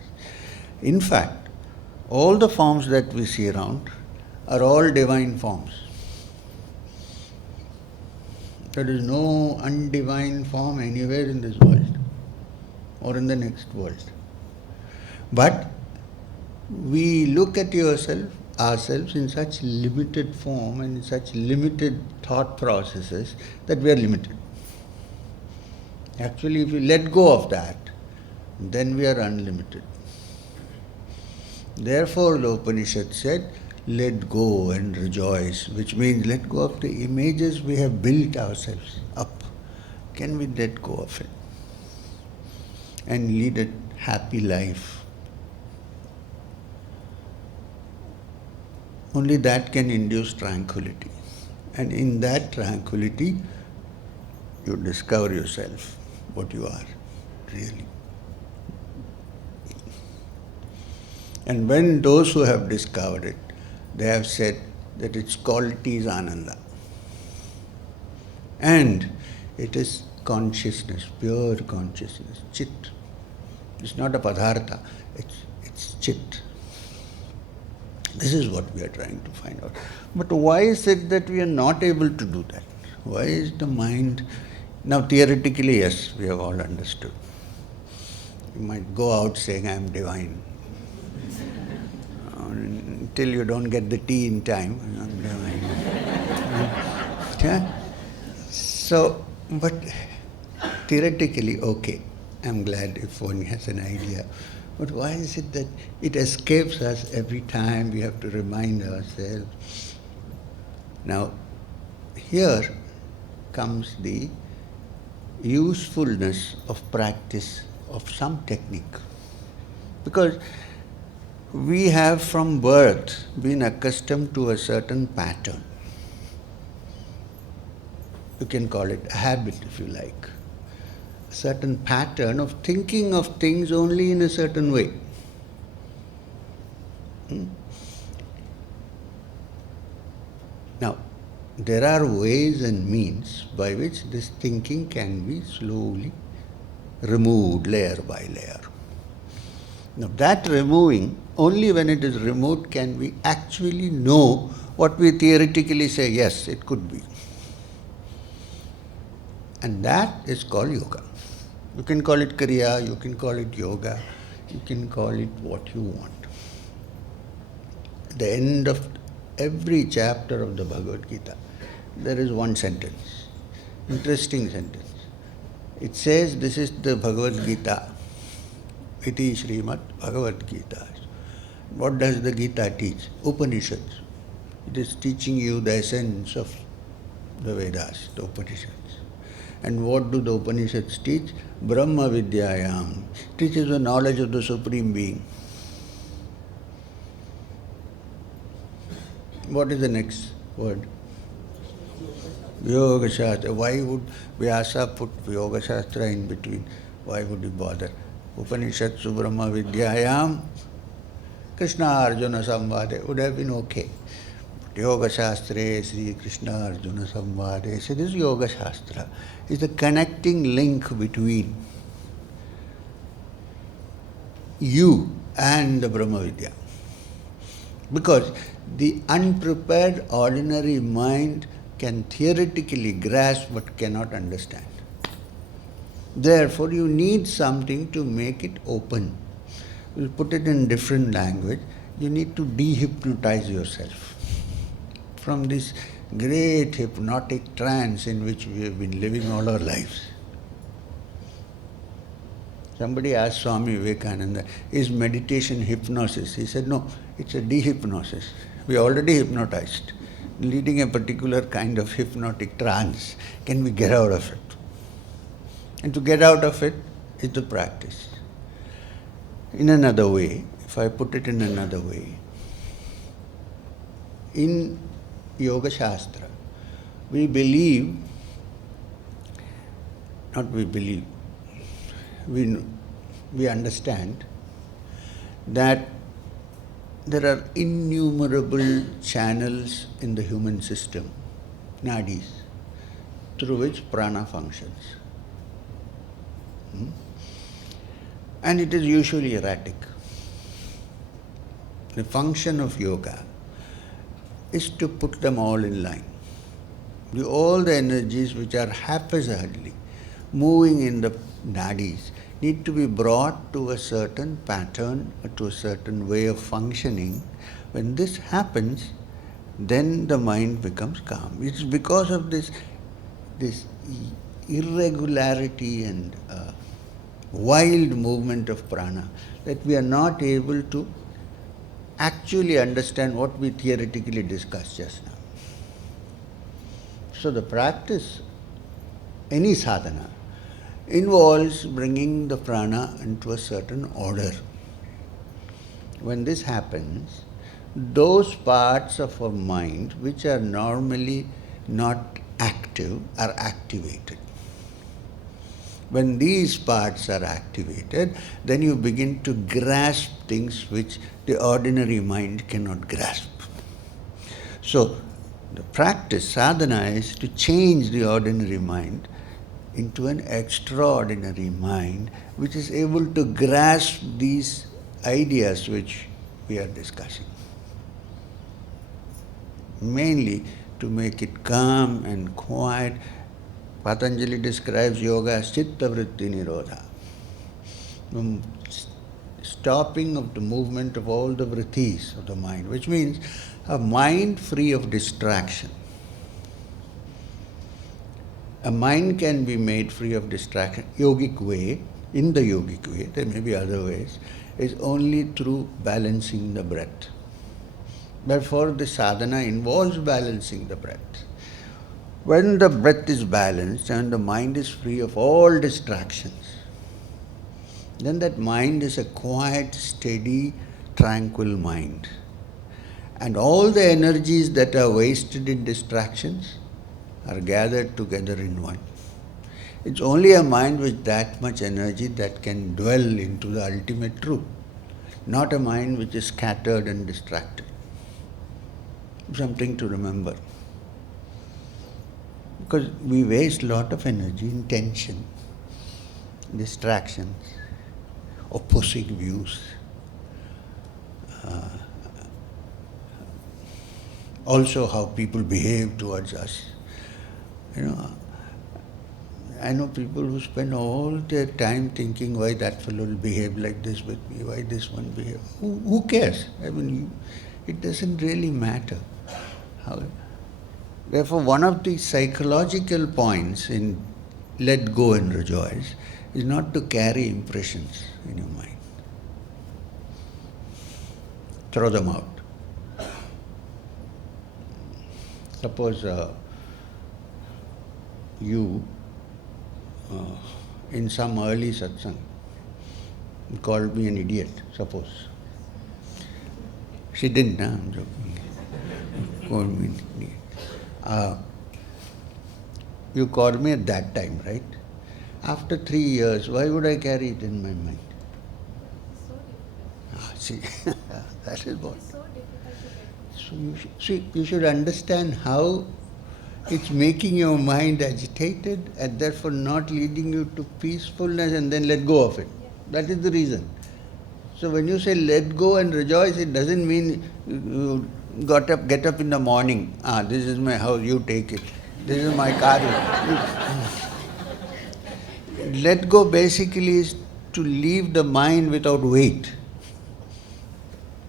In fact, all the forms that we see around are all divine forms. There is no undivine form anywhere in this world or in the next world. But we look at ourselves in such limited form and in such limited thought processes that we are limited. Actually, if we let go of that, then we are unlimited. Therefore, the Upanishad said, let go and rejoice, which means let go of the images we have built ourselves up. Can we let go of it and lead a happy life? Only that can induce tranquility. And in that tranquility, you discover yourself, what you are, really. And when those who have discovered it, they have said that its quality is ananda. And it is consciousness, pure consciousness, chit. It's not a padartha, it's chit. This is what we are trying to find out. But why is it that we are not able to do that? Why is the mind... Now theoretically, yes, we have all understood. You might go out saying, I am divine. Until you don't get the tea in time, I am divine. Yeah? So, but theoretically, okay, I'm glad if one has an idea. But why is it that it escapes us every time we have to remind ourselves? Now, here comes the usefulness of practice of some technique. Because we have from birth been accustomed to a certain pattern. You can call it a habit if you like. A certain pattern of thinking of things only in a certain way. Now, there are ways and means by which this thinking can be slowly removed layer by layer. Now, that removing, only when it is removed can we actually know what we theoretically say, yes, it could be. And that is called yoga. You can call it Kriya, you can call it yoga, you can call it what you want. At the end of every chapter of the Bhagavad Gita, there is one sentence, interesting sentence. It says, this is the Bhagavad Gita, iti Srimad Bhagavad Gita. What does the Gita teach? Upanishads. It is teaching you the essence of the Vedas, the Upanishads. And what do the Upanishads teach? Brahma Vidyayam. Teaches the knowledge of the Supreme Being. What is the next word? Yoga Shastra. Why would Vyasa put Yoga Shastra in between? Why would he bother? Upanishads Brahma Vidyayam, Krishna Arjuna Samvade would have been okay. But Yoga Shastra, Sri Krishna Arjuna Samvade. So this Yoga Shastra is the connecting link between you and the Brahma Vidya. Because the unprepared ordinary mind can theoretically grasp but cannot understand. Therefore, you need something to make it open. We'll put it in different language. You need to dehypnotize yourself from this great hypnotic trance in which we have been living all our lives. Somebody asked Swami Vivekananda, is meditation hypnosis? He said, no, it's a dehypnosis. We are already hypnotized, leading a particular kind of hypnotic trance. Can we get out of it? And to get out of it is the practice. In another way, if I put it in another way, in Yoga Shastra, we believe, not we believe, we understand that there are innumerable channels in the human system, nadis, through which prana functions. And it is usually erratic. The function of yoga is to put them all in line. All the energies which are haphazardly moving in the nadis need to be brought to a certain pattern, to a certain way of functioning. When this happens, then the mind becomes calm. It's because of this irregularity and wild movement of prana that we are not able to actually understand what we theoretically discussed just now. So the practice, any sadhana, involves bringing the prana into a certain order. When this happens, those parts of our mind which are normally not active are activated. When these parts are activated, then you begin to grasp things which the ordinary mind cannot grasp. So, the practice, sadhana, is to change the ordinary mind into an extraordinary mind which is able to grasp these ideas which we are discussing. Mainly to make it calm and quiet. Patanjali describes yoga as chitta vritti nirodha. Stopping of the movement of all the vrittis of the mind, which means a mind free of distraction. A mind can be made free of distraction. Yogic way, in the yogic way, there may be other ways, is only through balancing the breath. Therefore, the sadhana involves balancing the breath. When the breath is balanced and the mind is free of all distractions, then that mind is a quiet, steady, tranquil mind. And all the energies that are wasted in distractions are gathered together in one. It's only a mind with that much energy that can dwell into the ultimate truth, not a mind which is scattered and distracted. Something to remember. Because we waste a lot of energy in tension, distractions, opposing views. Also how people behave towards us. I know people who spend all their time thinking why that fellow will behave like this with me, why this one behave. Who cares? It doesn't really matter. Therefore, one of the psychological points in let go and rejoice is not to carry impressions in your mind. Throw them out. Suppose you, in some early satsang, called me an idiot, suppose. She didn't, I'm joking. Called me an idiot. You called me at that time, right? After 3 years, why would I carry it in my mind? See, that is what. So you should understand how it's making your mind agitated and therefore not leading you to peacefulness, and then let go of it. That is the reason. So when you say let go and rejoice, it doesn't mean you get up in the morning. This is my house, you take it. This is my car. Let go basically is to leave the mind without weight,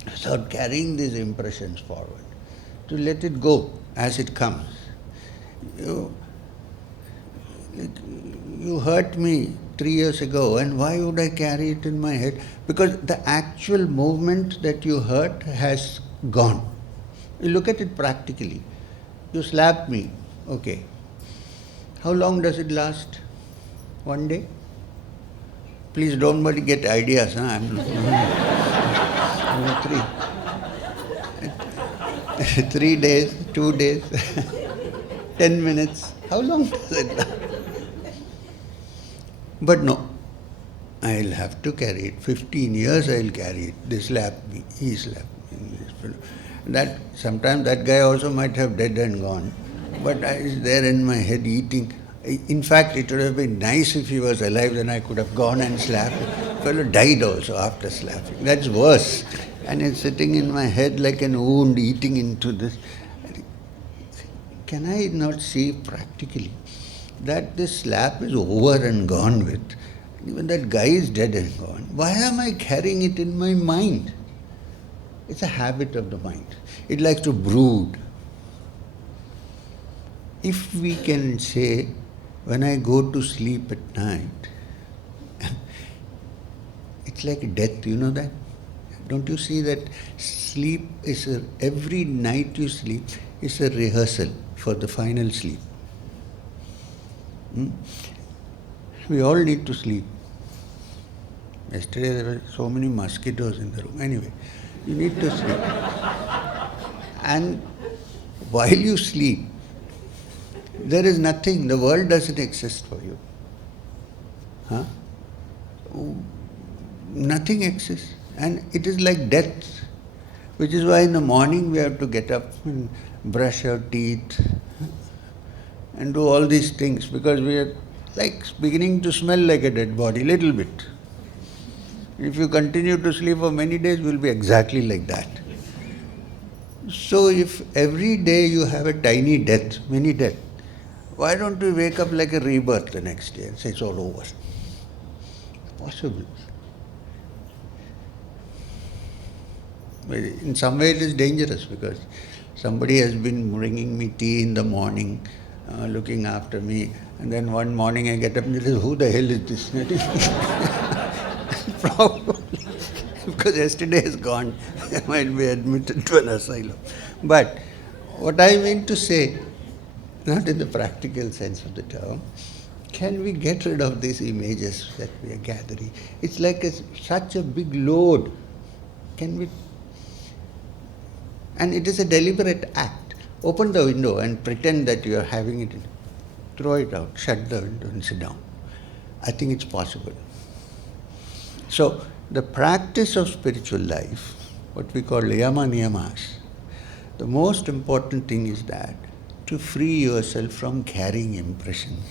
without carrying these impressions forward. To let it go as it comes. You hurt me 3 years ago, and why would I carry it in my head? Because the actual movement that you hurt has gone. You look at it practically. You slapped me, okay. How long does it last? 1 day? Please don't get ideas, huh? I'm not 3. 3 days, 2 days, 10 minutes. How long does it last? But no, I'll have to carry it. 15 years I'll carry it. They slapped me, he slapped me. Sometimes that guy also might have dead and gone, but I was there in my head eating. In fact, it would have been nice if he was alive, then I could have gone and slapped him. The fellow died also after slapping. That's worse. And it's sitting in my head like an wound eating into this. Can I not see practically that this slap is over and gone with? Even that guy is dead and gone. Why am I carrying it in my mind? It's a habit of the mind. It likes to brood. If we can say, when I go to sleep at night, it's like death, you know that? Don't you see that sleep every night you sleep is a rehearsal for the final sleep? We all need to sleep. Yesterday there were so many mosquitoes in the room. Anyway, you need to sleep. And while you sleep, there is nothing, the world doesn't exist for you. Huh? Nothing exists. And it is like death, which is why in the morning we have to get up and brush our teeth and do all these things, because we are like beginning to smell like a dead body, little bit. If you continue to sleep for many days, we will be exactly like that. So if every day you have a tiny death, mini death, why don't we wake up like a rebirth the next day and say it's all over? It's possible. But in some way it is dangerous, because somebody has been bringing me tea in the morning, looking after me, and then one morning I get up and say, who the hell is this? Probably. Because yesterday is gone, I might be admitted to an asylum. But what I mean to say, not in the practical sense of the term, can we get rid of these images that we are gathering? It's like such a big load. Can we? And it is a deliberate act. Open the window and pretend that you are having it. Throw it out, shut the window and sit down. I think it's possible. So, the practice of spiritual life, what we call Yama Niyamas, the most important thing is that to free yourself from carrying impressions,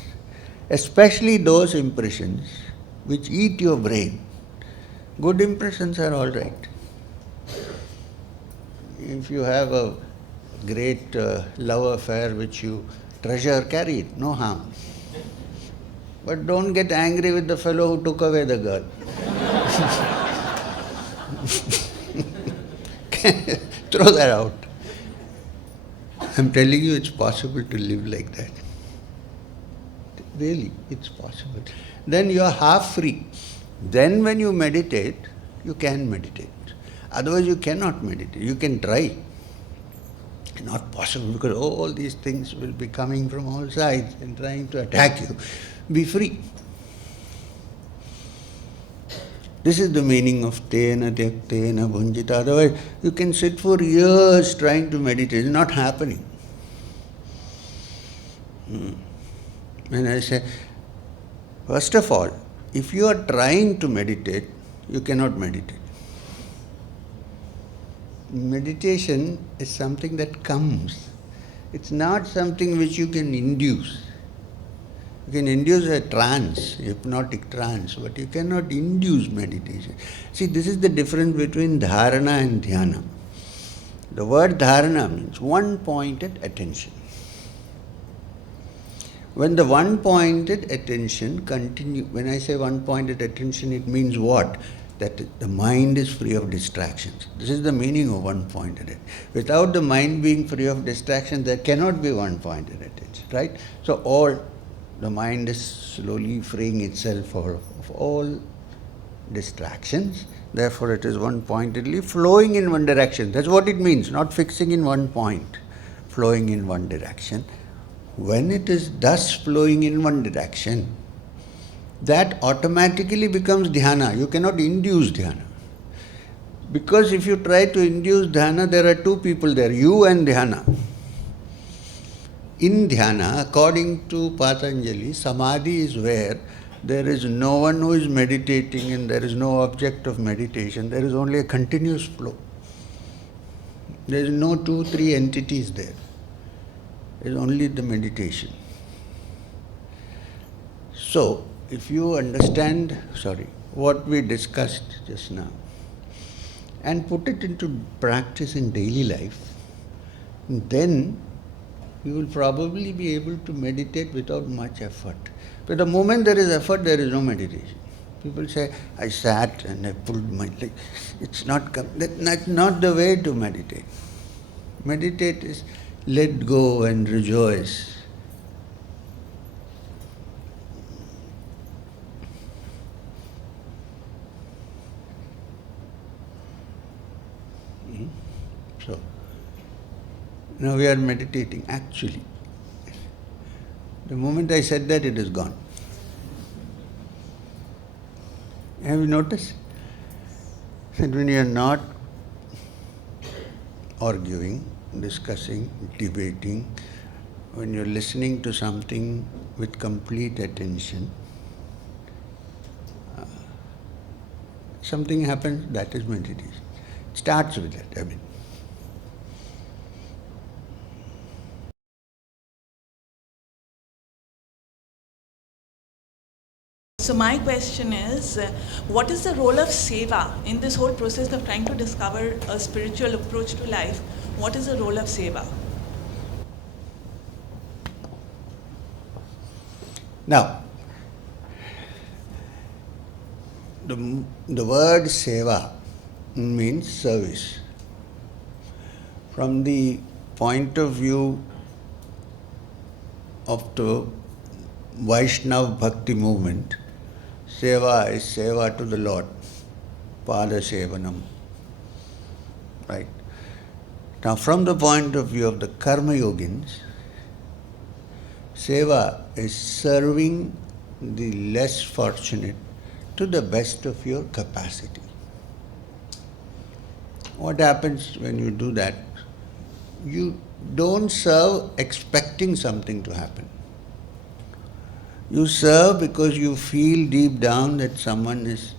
especially those impressions which eat your brain. Good impressions are all right. If you have a great love affair which you treasure, carry it, no harm. But don't get angry with the fellow who took away the girl. Throw that out. I'm telling you, it's possible to live like that. Really, it's possible. Then you are half free. Then when you meditate, you can meditate. Otherwise you cannot meditate. You can try. Not possible, because all these things will be coming from all sides and trying to attack you. Be free. This is the meaning of tena tyaktena bhunjita. Otherwise, you can sit for years trying to meditate. It's not happening. When I say, first of all, if you are trying to meditate, you cannot meditate. Meditation is something that comes. It's not something which you can induce. You can induce a trance, hypnotic trance, but you cannot induce meditation. See, this is the difference between dharana and dhyana. The word dharana means one-pointed attention. When the one-pointed attention when I say one-pointed attention, it means what? That the mind is free of distractions. This is the meaning of one-pointed attention. Without the mind being free of distractions, there cannot be one-pointed attention, right? So the mind is slowly freeing itself of all distractions. Therefore, it is one-pointedly flowing in one direction. That's what it means, not fixing in one point, flowing in one direction. When it is thus flowing in one direction, that automatically becomes dhyana. You cannot induce dhyana. Because if you try to induce dhyana, there are two people there, you and dhyana. In dhyana, according to Patanjali, samadhi is where there is no one who is meditating and there is no object of meditation. There is only a continuous flow. There is no 2-3 entities there. There is only the meditation. So, if you understand, what we discussed just now, and put it into practice in daily life, then you will probably be able to meditate without much effort. But the moment there is effort, there is no meditation. People say, I sat and I pulled my leg. That's not the way to meditate. Meditate is let go and rejoice. So, now we are meditating. Actually, the moment I said that, it is gone. Have you noticed? That when you are not arguing, discussing, debating, when you are listening to something with complete attention, something happens, that is meditation. It starts with that, So my question is, what is the role of seva in this whole process of trying to discover a spiritual approach to life? What is the role of seva? Now, the word seva means service. From the point of view of the Vaishnava Bhakti movement, seva is seva to the Lord, Pada Sevanam. Right? Now, from the point of view of the Karma Yogins, seva is serving the less fortunate to the best of your capacity. What happens when you do that? You don't serve expecting something to happen. You serve because you feel deep down that someone is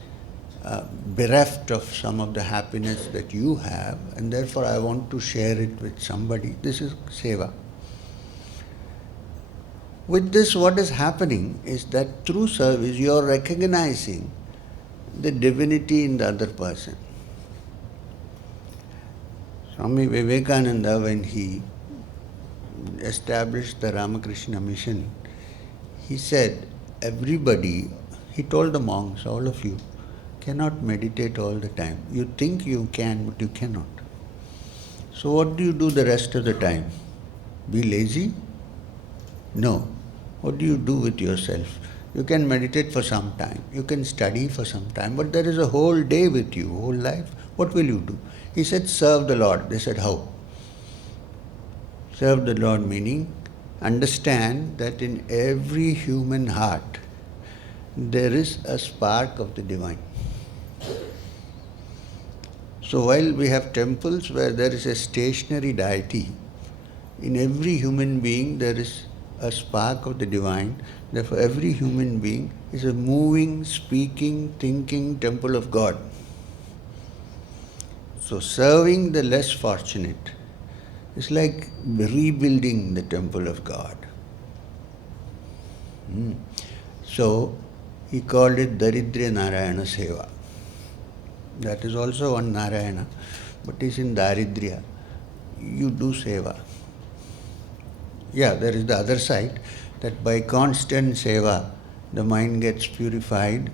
bereft of some of the happiness that you have, and therefore I want to share it with somebody. This is seva. With this, what is happening is that through service you are recognizing the divinity in the other person. Swami Vivekananda, when he established the Ramakrishna mission, he said, everybody, he told the monks, all of you, cannot meditate all the time. You think you can, but you cannot. So what do you do the rest of the time? Be lazy? No. What do you do with yourself? You can meditate for some time, you can study for some time, but there is a whole day with you, whole life. What will you do? He said, serve the Lord. They said, how? Serve the Lord meaning, understand that in every human heart there is a spark of the divine. So while we have temples where there is a stationary deity, in every human being there is a spark of the divine. Therefore every human being is a moving, speaking, thinking temple of God. So serving the less fortunate is like rebuilding the temple of God. So he called it Daridrya Narayana Seva. That is also one Narayana, but is in Daridrya. You do seva. Yeah, there is the other side, that by constant seva, the mind gets purified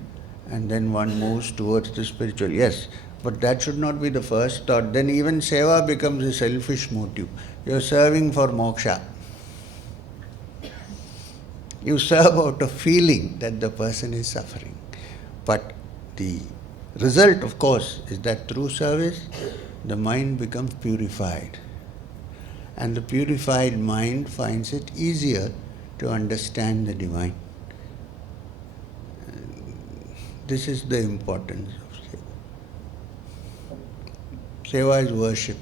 and then one moves towards the spiritual. Yes, but that should not be the first thought. Then even seva becomes a selfish motive. You are serving for moksha. You serve out of feeling that the person is suffering. But the result, of course, is that through service, the mind becomes purified. And the purified mind finds it easier to understand the divine. This is the importance of seva. Seva is worship.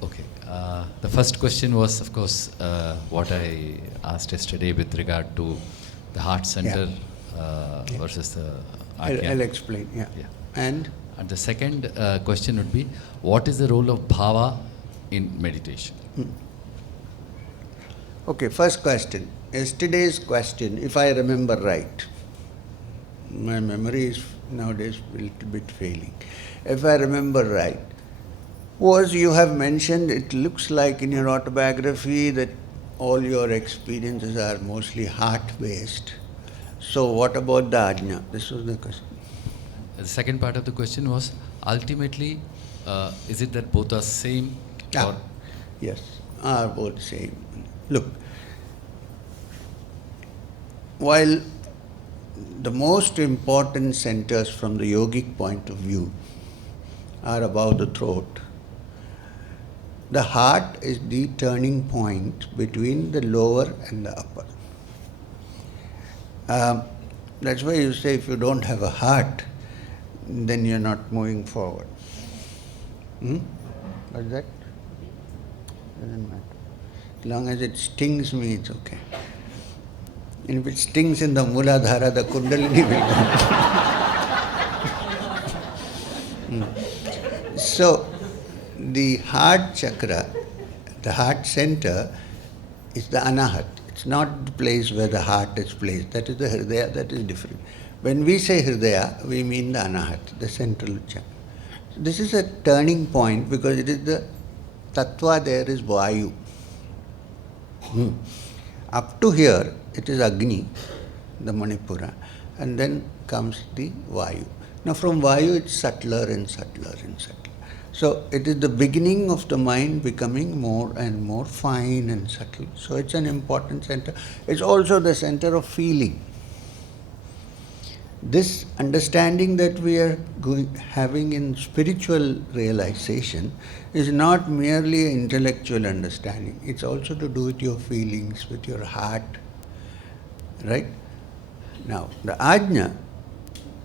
Okay. The first question was, of course, what I asked yesterday with regard to the heart center versus the ajna. I'll explain, yeah. And the second question would be, what is the role of bhava in meditation? Okay, first question. Yesterday's question, if I remember right, my memory is nowadays a little bit failing. If I remember right, was you have mentioned, it looks like in your autobiography that all your experiences are mostly heart-based. So what about the ajna? This was the question. The second part of the question was, ultimately, is it that both are same? Or Yes, are both same. Look, while the most important centers from the yogic point of view are above the throat. The heart is the turning point between the lower and the upper. That's why you say if you don't have a heart, then you're not moving forward. What's that? Doesn't matter. As long as it stings me, it's okay. And if it stings in the Mooladhara, the Kundalini will go. So, the heart chakra, the heart center, is the anahat. It's not the place where the heart is placed. That is the hridaya, that is different. When we say hridaya, we mean the anahat, the central chakra. So this is a turning point because it is the tattva, there is vayu. Up to here, it is Agni, the Manipura, and then comes the Vayu. Now from Vayu, it's subtler and subtler and subtler. So it is the beginning of the mind becoming more and more fine and subtle. So it's an important center. It's also the center of feeling. This understanding that we are having in spiritual realization is not merely intellectual understanding. It's also to do with your feelings, with your heart. Right? Now, the ajna,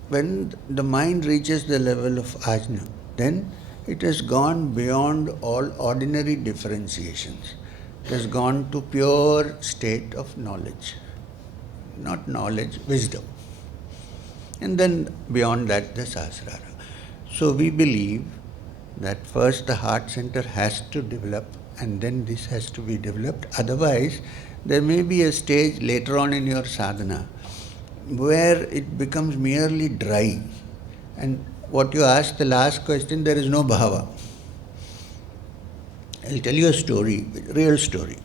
when the mind reaches the level of ajna, then it has gone beyond all ordinary differentiations. It has gone to pure state of knowledge. Not knowledge, wisdom. And then beyond that, the sahasrara. So we believe that first the heart center has to develop and then this has to be developed. Otherwise, there may be a stage later on in your sadhana where it becomes merely dry. And what you asked, the last question, there is no bhava. I'll tell you a story, a real story.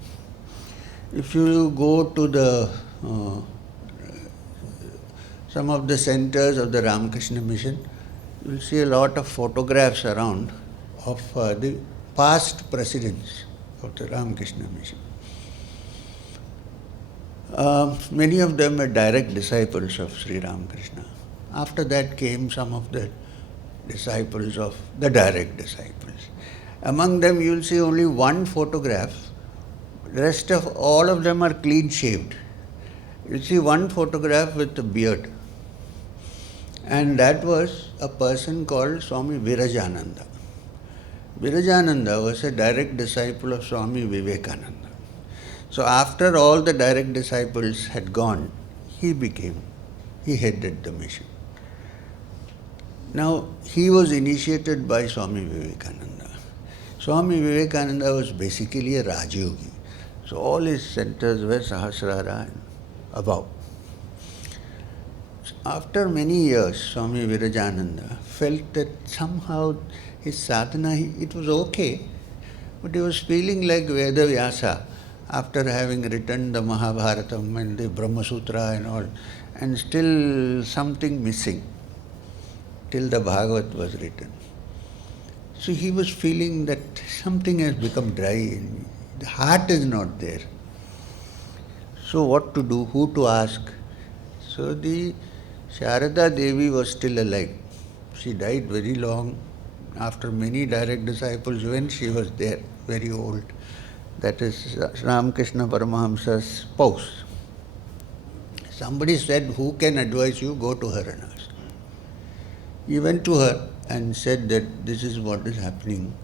If you go to the some of the centers of the Ramakrishna mission, you will see a lot of photographs around of the past presidents of the Ramakrishna mission. Many of them are direct disciples of Sri Ramakrishna. After that came some of the disciples of the direct disciples. Among them you will see only one photograph. The rest of all of them are clean shaved. You see one photograph with a beard. And that was a person called Swami Virajananda. Virajananda was a direct disciple of Swami Vivekananda. So after all the direct disciples had gone, he headed the mission. Now, he was initiated by Swami Vivekananda. Swami Vivekananda was basically a Rajyogi. So all his centers were Sahasrara and above. After many years, Swami Virajananda felt that somehow his sadhana, it was okay, but he was feeling like Veda Vyasa after having written the Mahabharatam and the Brahma Sutra and all, and still something missing till the Bhagavat was written. So he was feeling that something has become dry, the heart is not there. So what to do, who to ask? So the Sharada Devi was still alive. She died very long after many direct disciples when she was there, very old. That is Ramakrishna Paramahamsa's spouse. Somebody said, who can advise you? Go to her and ask. He went to her and said that this is what is happening.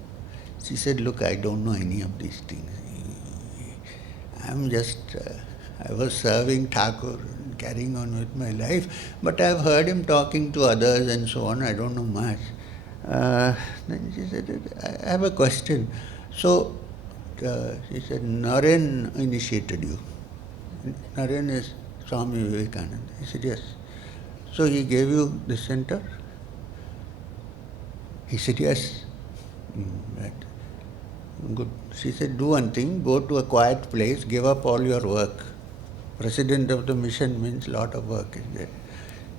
She said, look, I don't know any of these things. I was serving Thakur, carrying on with my life, but I've heard him talking to others and so on, I don't know much. Then she said, I have a question. So, she said, Naren initiated you. Naren is Swami Vivekananda. He said, yes. So he gave you this center? He said, yes. Right. Good. She said, do one thing, go to a quiet place, give up all your work. President of the mission means lot of work is there.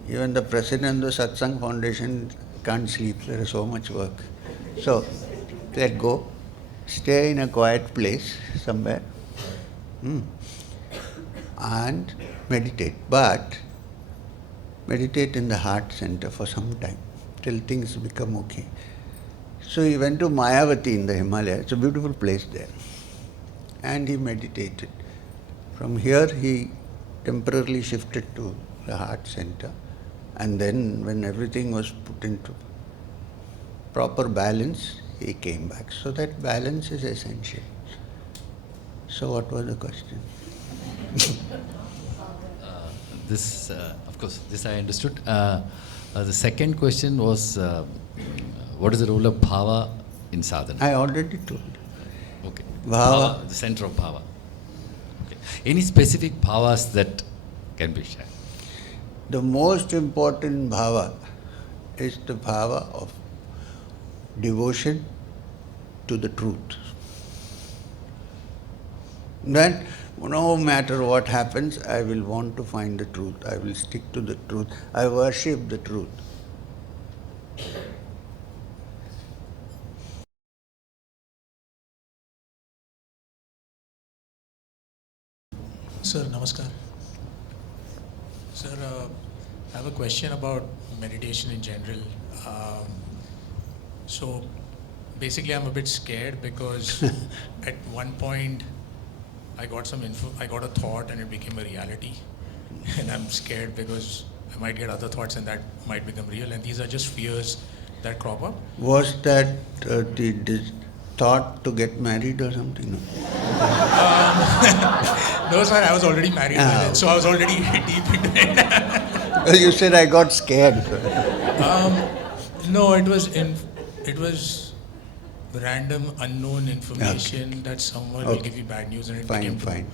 Even the president of the Satsang Foundation can't sleep, there is so much work. So, let go, stay in a quiet place somewhere and meditate. But meditate in the heart center for some time, till things become okay. So he went to Mahavakyas in the Himalayas. It's a beautiful place there. And he meditated. From here he temporarily shifted to the heart center. And then when everything was put into proper balance, he came back. So that balance is essential. So what was the question? Of course, this I understood. The second question was, what is the role of bhava in sadhana? I already told you. Okay. Bhava. The center of bhava. Okay. Any specific bhavas that can be shared? The most important bhava is the bhava of devotion to the truth. Then, no matter what happens, I will want to find the truth. I will stick to the truth. I worship the truth. Sir, namaskar. Sir, I have a question about meditation in general. So, basically, I'm a bit scared because at one point I got a thought and it became a reality, and I'm scared because I might get other thoughts and that might become real. And these are just fears that crop up. Was that the thought to get married or something? No? No, sir, I was already married by then, so I was already deep into it. Well, you said I got scared. No, it was random, unknown information that someone will give you bad news and it became true. Fine.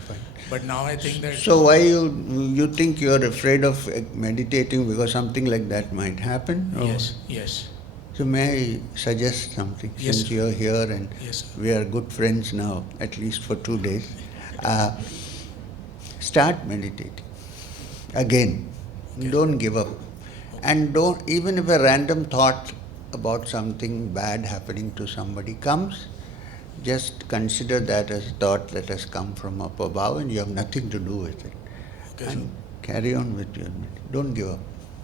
But now I think that... So why you think you're afraid of meditating because something like that might happen? Or? Yes. So may I suggest something? Yes, Since sir. you're here and Yes, sir. we are good friends now, at least for 2 days, start meditating. Again, don't give up. And don't, even if a random thought about something bad happening to somebody comes, just consider that as a thought that has come from up above and you have nothing to do with it. Okay, And carry on with your meditation. Don't give up.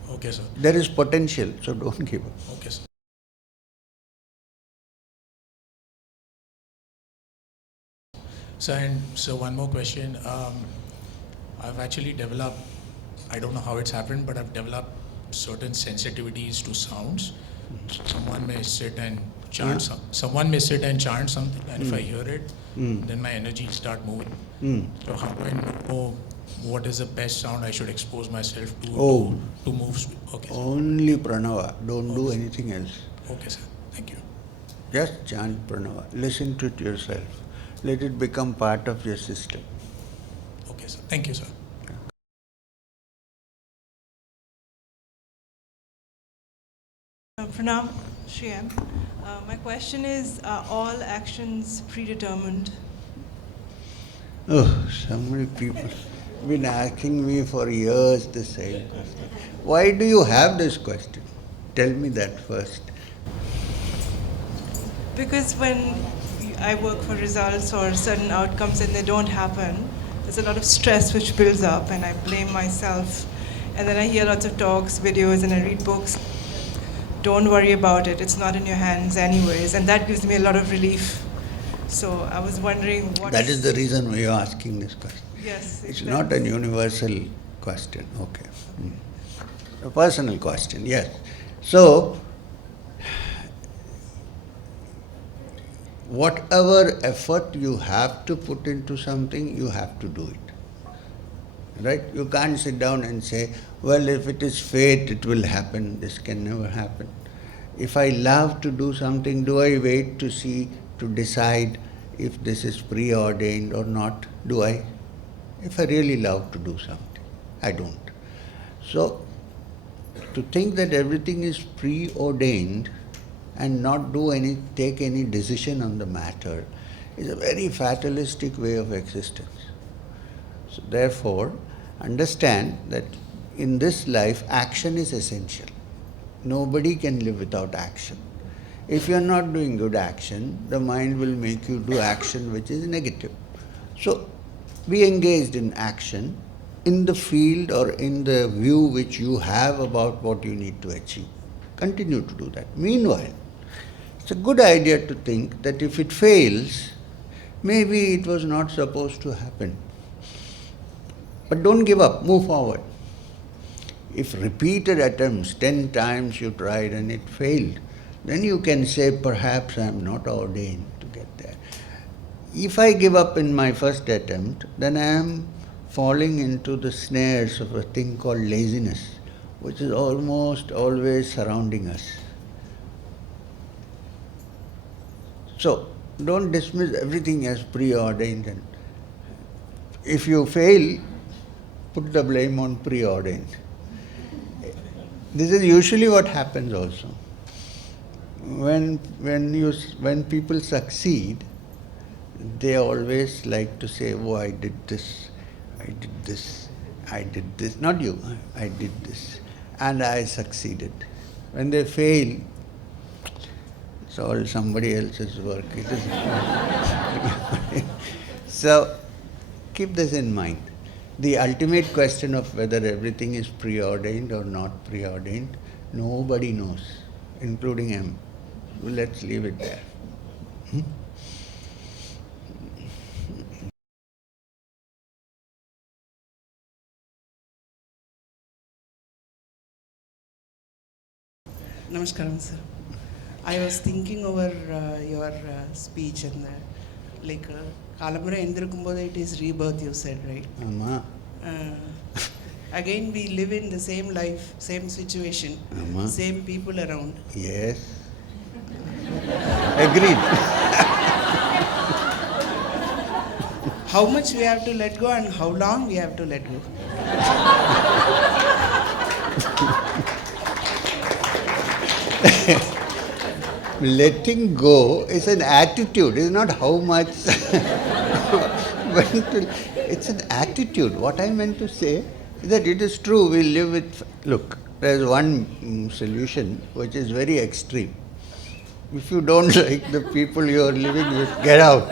Okay, sir. There is potential, so don't give up. Okay, sir. So one more question. I've actually developed, I don't know how it's happened, but I've developed certain sensitivities to sounds. Someone may sit and chant something, and if I hear it, then my energy start moving. So how do I know what is the best sound I should expose myself to move? Okay, sir. Only pranava, don't do anything else. Okay, sir. Thank you. Just chant pranava, listen to it yourself. Let it become part of your system. Okay, sir. Thank you, sir. Pranam, Shriyam. My question is, are all actions predetermined? Oh, so many people have been asking me for years the same question. Why do you have this question? Tell me that first. Because when I work for results or certain outcomes and they don't happen, there's a lot of stress which builds up and I blame myself. And then I hear lots of talks, videos, and I read books. Don't worry about it, it's not in your hands anyways. And that gives me a lot of relief. So I was wondering what... That is the reason why you're asking this question. Yes. It's not a universal question, okay. A personal question, yes. So, whatever effort you have to put into something, you have to do it. Right? You can't sit down and say, well, if it is fate, it will happen. This can never happen. If I love to do something, do I wait to decide if this is preordained or not? Do I? If I really love to do something, I don't. So, to think that everything is preordained and not take any decision on the matter is a very fatalistic way of existence. So therefore, understand that in this life, action is essential. Nobody can live without action. If you are not doing good action, the mind will make you do action which is negative. So, be engaged in action in the field or in the view which you have about what you need to achieve. Continue to do that. Meanwhile, it's a good idea to think that if it fails, maybe it was not supposed to happen. But don't give up, move forward. If repeated attempts, 10 times you tried and it failed, then you can say, perhaps I am not ordained to get there. If I give up in my first attempt, then I am falling into the snares of a thing called laziness, which is almost always surrounding us. So, don't dismiss everything as preordained. And if you fail, put the blame on preordained. This is usually what happens also. When people succeed, they always like to say, oh, I did this, not you, I did this, and I succeeded. When they fail, it's all somebody else's work. It is so, keep this in mind. The ultimate question of whether everything is preordained or not preordained, nobody knows, including him. Let's leave it there. Namaskaram, sir. I was thinking over your speech and Kalamara Indirakumbodha, it is rebirth, you said, right? Amma. Again, we live in the same life, same situation, Amma. same people around. Yes. Agreed. How much we have to let go and how long we have to let go? Letting go is an attitude, it's not how much. It's an attitude. What I meant to say is that it is true, we live with, look, there's one solution which is very extreme. If you don't like the people you are living with, get out.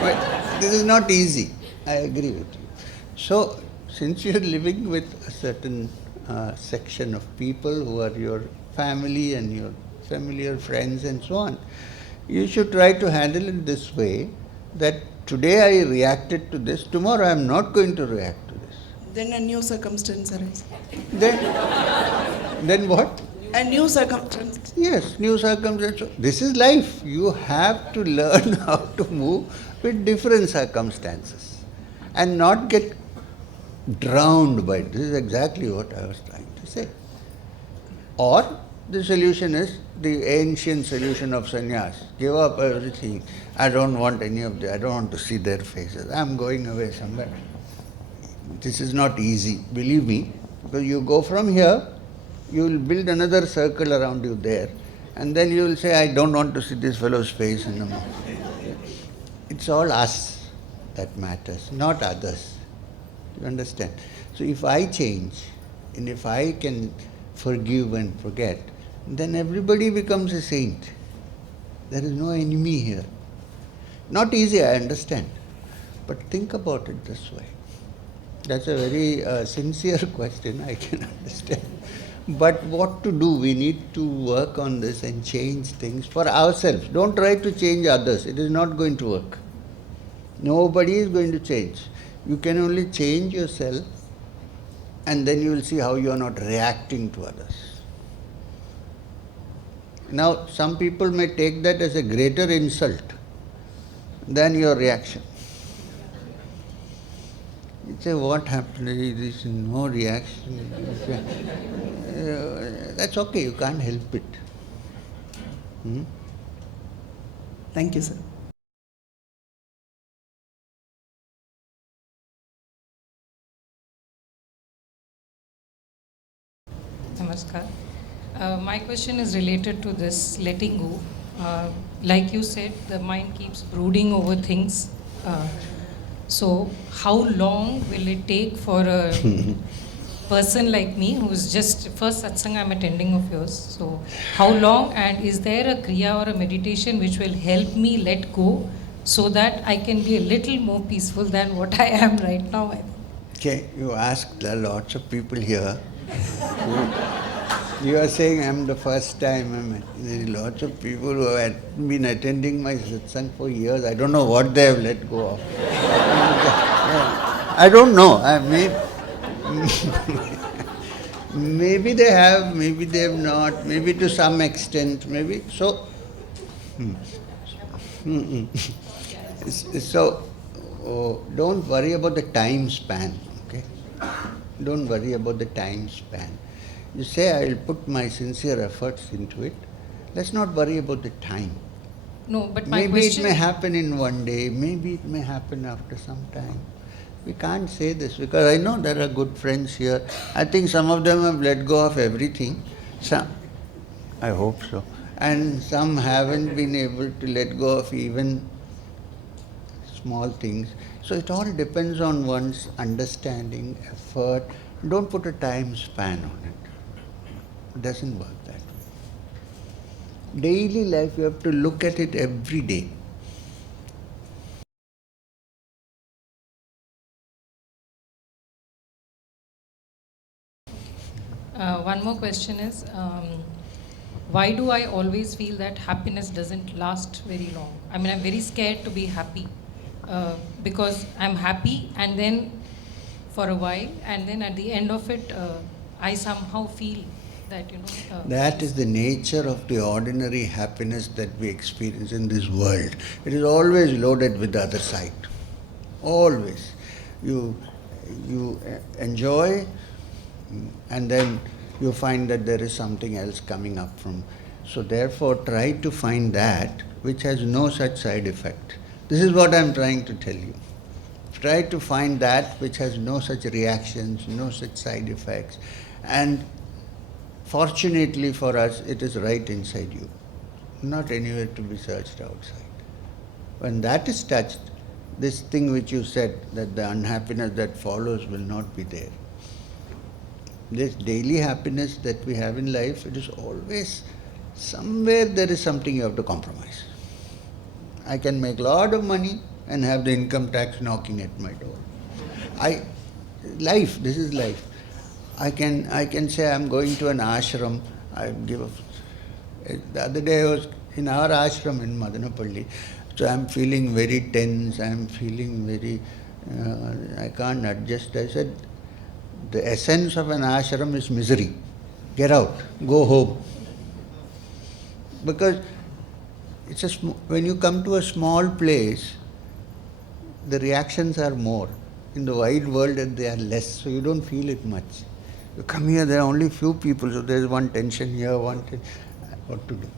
But this is not easy. I agree with you. So, since you are living with a certain section of people who are your family and your familiar friends and so on, you should try to handle it this way, that today I reacted to this, tomorrow I am not going to react to this. Then a new circumstance arises. Then what? A new circumstance. Yes, new circumstance. This is life. You have to learn how to move with different circumstances and not get drowned by it. This is exactly what I was trying to say. Or the solution is the ancient solution of sannyas. Give up everything. I don't want any of them. I don't want to see their faces. I am going away somewhere. This is not easy, believe me, because you go from here, you will build another circle around you there, and then you will say, I don't want to see this fellow's face anymore. It's all us that matters, not others. You understand? So if I change, and if I can forgive and forget, then everybody becomes a saint. There is no enemy here. Not easy, I understand. But think about it this way. That's a very sincere question, I can understand. But what to do? We need to work on this and change things for ourselves. Don't try to change others. It is not going to work. Nobody is going to change. You can only change yourself, and then you will see how you are not reacting to others. Now, some people may take that as a greater insult than your reaction. You say, what happened? There is no reaction. That's okay, you can't help it. Thank you, sir. Namaskar. My question is related to this letting go. Like you said, the mind keeps brooding over things. So how long will it take for a person like me who's just first satsang I'm attending of yours? So how long, and is there a kriya or a meditation which will help me let go so that I can be a little more peaceful than what I am right now? Okay, you asked lots of people here. You are saying I'm the first time. There are lots of people who have been attending my satsang for years. I don't know what they have let go of. I don't know. Maybe they have, maybe they have not, maybe to some extent, maybe. So, so don't worry about the time span, okay? Don't worry about the time span. You say, I will put my sincere efforts into it. Let's not worry about the time. No, but my Maybe question... it may happen in one day, maybe it may happen after some time. We can't say this because I know there are good friends here. I think some of them have let go of everything. Some, I hope so. And some haven't been able to let go of even small things. So it all depends on one's understanding, effort. Don't put a time span on it. It doesn't work that way. Daily life, you have to look at it every day. One more question is, why do I always feel that happiness doesn't last very long? I mean, I'm very scared to be happy because I'm happy and then for a while, and then at the end of it, I somehow feel that, that is the nature of the ordinary happiness that we experience in this world. It is always loaded with the other side. Always. You enjoy, and then you find that there is something else coming up from. So therefore, try to find that which has no such side effect. This is what I am trying to tell you. Try to find that which has no such reactions, no such side effects. And fortunately for us, it is right inside you, not anywhere to be searched outside. When that is touched, this thing which you said, that the unhappiness that follows will not be there. This daily happiness that we have in life, it is always somewhere there is something you have to compromise. I can make a lot of money and have the income tax knocking at my door. This is life. I can say I'm going to an ashram. The other day I was in our ashram in Madanapalli. So I'm feeling very tense. I'm feeling very, I can't adjust. I said, the essence of an ashram is misery. Get out. Go home. Because when you come to a small place, the reactions are more. In the wide world, they are less, so you don't feel it much. You come here, there are only few people, so there is one tension here, what to do?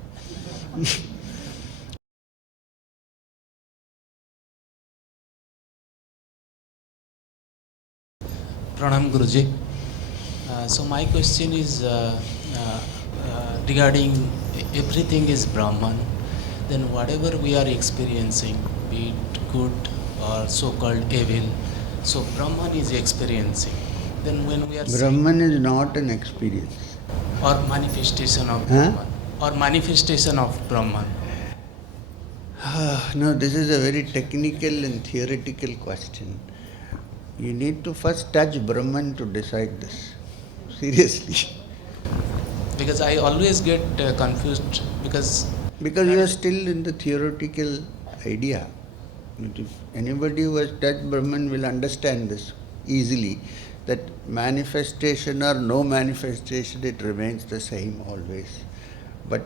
Pranam Guruji. So my question is regarding everything is Brahman, then whatever we are experiencing, be it good or so-called evil, so Brahman is experiencing. Then when we are Brahman is not an experience. Or manifestation of Brahman. Or manifestation of Brahman. No, this is a very technical and theoretical question. You need to first touch Brahman to decide this. Seriously. Because I always get confused because you are still in the theoretical idea. If anybody who has touched Brahman will understand this easily, that manifestation or no manifestation, it remains the same always. But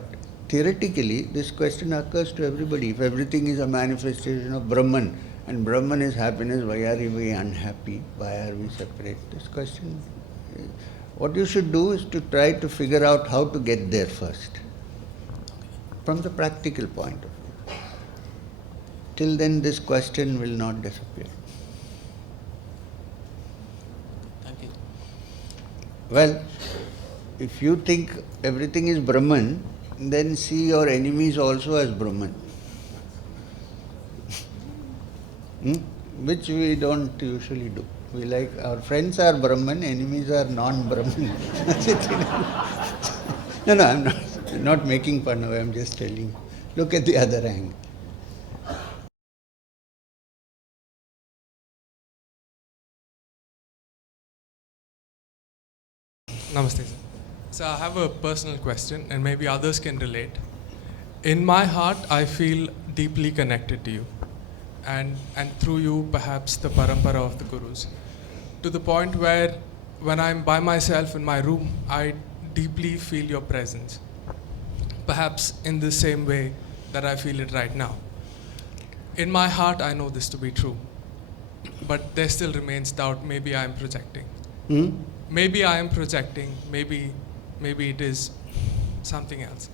theoretically, this question occurs to everybody. If everything is a manifestation of Brahman, and Brahman is happiness, why are we unhappy? Why are we separate? This question, what you should do is to try to figure out how to get there first, from the practical point of view. Till then, this question will not disappear. Thank you. Well, if you think everything is Brahman, then see your enemies also as Brahman. Which we don't usually do. We like, our friends are Brahman, enemies are non-Brahman. No, I'm not making fun of it, I'm just telling you. Look at the other angle. Namaste, sir. So I have a personal question, and maybe others can relate. In my heart, I feel deeply connected to you, and through you, perhaps the Parampara of the Gurus, to the point where when I'm by myself in my room, I deeply feel your presence, perhaps in the same way that I feel it right now. In my heart, I know this to be true, but there still remains doubt. Maybe I am projecting. Maybe I am projecting. Maybe it is something else.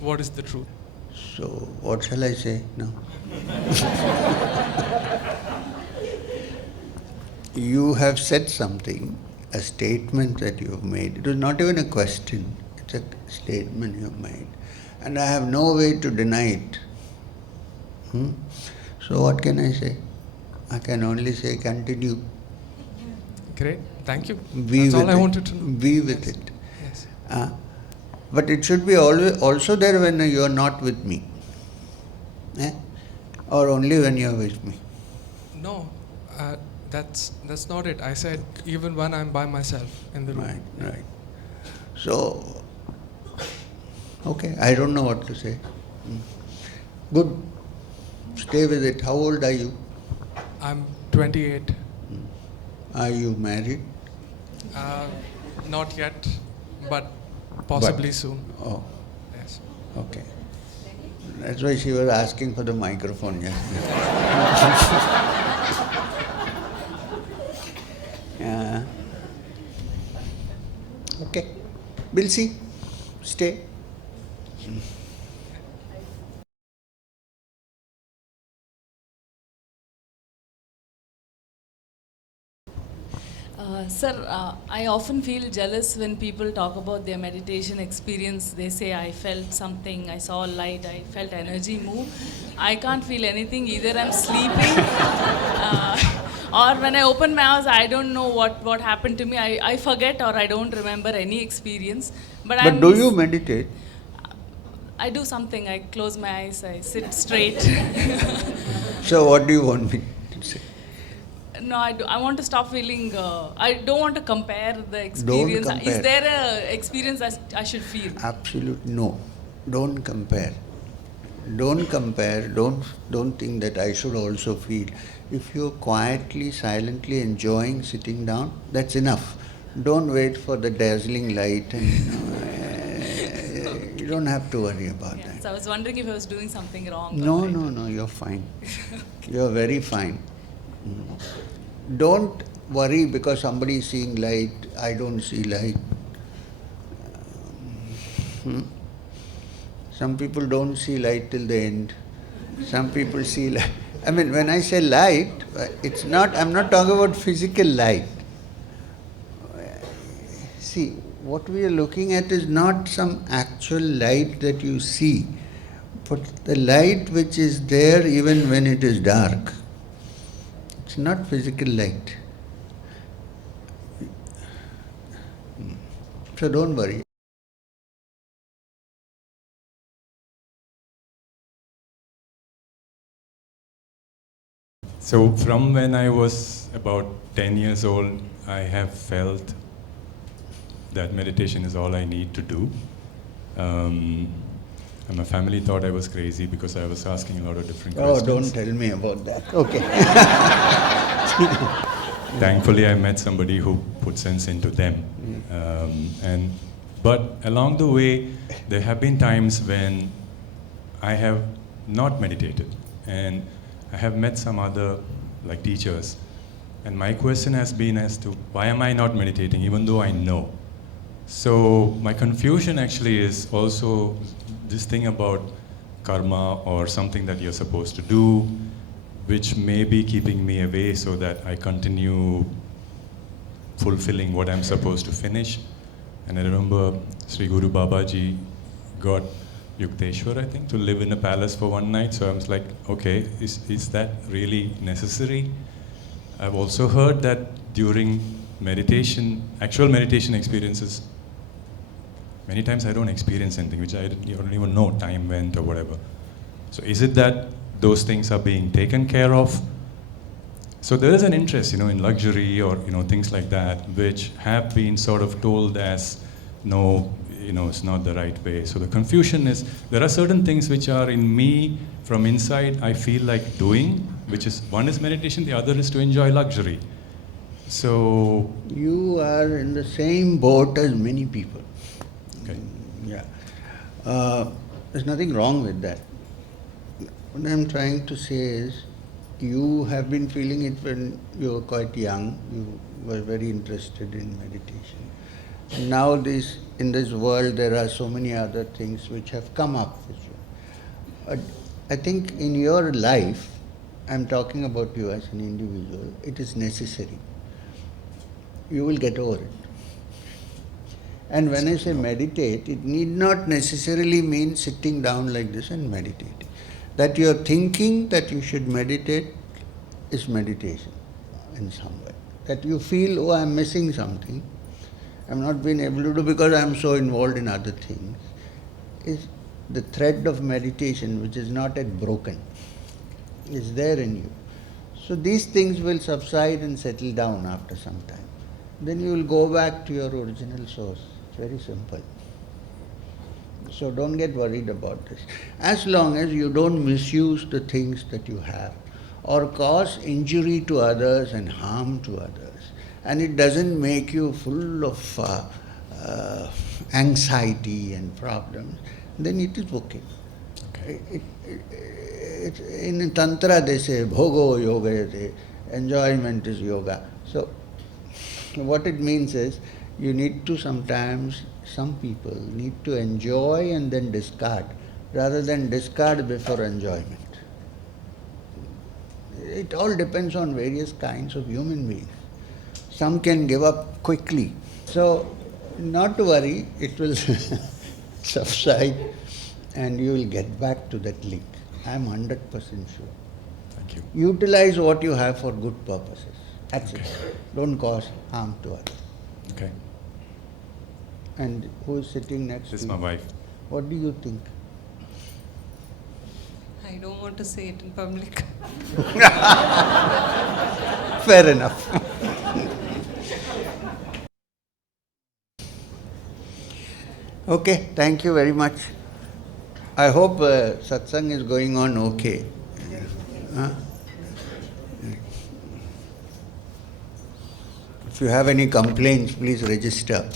What is the truth? So, what shall I say now? You have said something, a statement that you have made. It was not even a question, it's a statement you have made. And I have no way to deny it. So, what can I say? I can only say continue. Great, thank you. Be That's all with I it. wanted to know. Be with Yes. it. Yes. But it should be always also there when you are not with me. Or only when you are with me. No, that's not it. I said even when I'm by myself in the room. Right. So, okay, I don't know what to say. Good. Stay with it. How old are you? I'm 28. Are you married? Not yet, but possibly soon. Oh, Yes. okay. That's why she was asking for the microphone yesterday. Yeah. Okay. We'll see. Stay. Sir, I often feel jealous when people talk about their meditation experience. They say, I felt something, I saw light, I felt energy move. I can't feel anything. Either I'm sleeping or when I open my eyes, I don't know what happened to me. I forget or I don't remember any experience. But do you meditate? I do something. I close my eyes, I sit straight. So what do you want me to say? No, I want to stop feeling. I don't want to compare the experience. Don't compare. Is there an experience that I should feel? Absolutely no. Don't compare. Don't compare. Don't think that I should also feel. If you're quietly, silently enjoying sitting down, that's enough. Don't wait for the dazzling light, and you don't have to worry about that. So I was wondering if I was doing something wrong. No, you're fine. You're very fine. Don't worry because somebody is seeing light, I don't see light. Some people don't see light till the end. Some people see light. I mean, when I say light, I'm not talking about physical light. See, what we are looking at is not some actual light that you see, but the light which is there even when it is dark. It's not physical light. So don't worry. So from when I was about 10 years old, I have felt that meditation is all I need to do. And my family thought I was crazy because I was asking a lot of different questions. Oh, don't tell me about that. Okay. Thankfully, I met somebody who put sense into them. But along the way, there have been times when I have not meditated, and I have met some other teachers. And my question has been as to why am I not meditating even though I know? So my confusion actually is also this thing about karma or something that you're supposed to do, which may be keeping me away so that I continue fulfilling what I'm supposed to finish. And I remember Sri Guru Babaji got Yukteswar, I think, to live in a palace for one night. So I was like, okay, is that really necessary? I've also heard that during meditation, actual meditation experiences, many times I don't experience anything, which I don't even know, time went or whatever. So is it that those things are being taken care of? So there is an interest, in luxury or, things like that, which have been sort of told as, no, it's not the right way. So the confusion is, there are certain things which are in me from inside, I feel like doing, which is, one is meditation, the other is to enjoy luxury. So... You are in the same boat as many people. Okay. Yeah. There's nothing wrong with that. What I'm trying to say is, you have been feeling it when you were quite young. You were very interested in meditation. And now in this world there are so many other things which have come up with you. I think in your life, I'm talking about you as an individual, it is necessary. You will get over it. And when I say meditate, it need not necessarily mean sitting down like this and meditating. That you're thinking that you should meditate is meditation in some way. That you feel, oh, I'm missing something, I'm not being able to do because I'm so involved in other things, is the thread of meditation which is not yet broken, is there in you. So these things will subside and settle down after some time. Then you will go back to your original source. It's very simple. So don't get worried about this. As long as you don't misuse the things that you have or cause injury to others and harm to others, and it doesn't make you full of anxiety and problems, then it is okay. In Tantra they say, bhogo yoga, enjoyment is yoga. So what it means is, you need to sometimes, some people need to enjoy and then discard, rather than discard before enjoyment. It all depends on various kinds of human beings. Some can give up quickly. So, not to worry, it will subside and you will get back to that link. I am 100% sure. Thank you. Utilize what you have for good purposes. That's it. Don't cause harm to others. Okay. And who is sitting next This to is you? my wife. What do you think? I don't want to say it in public. Fair enough. Okay, thank you very much. I hope satsang is going on okay. Huh? If you have any complaints, please register.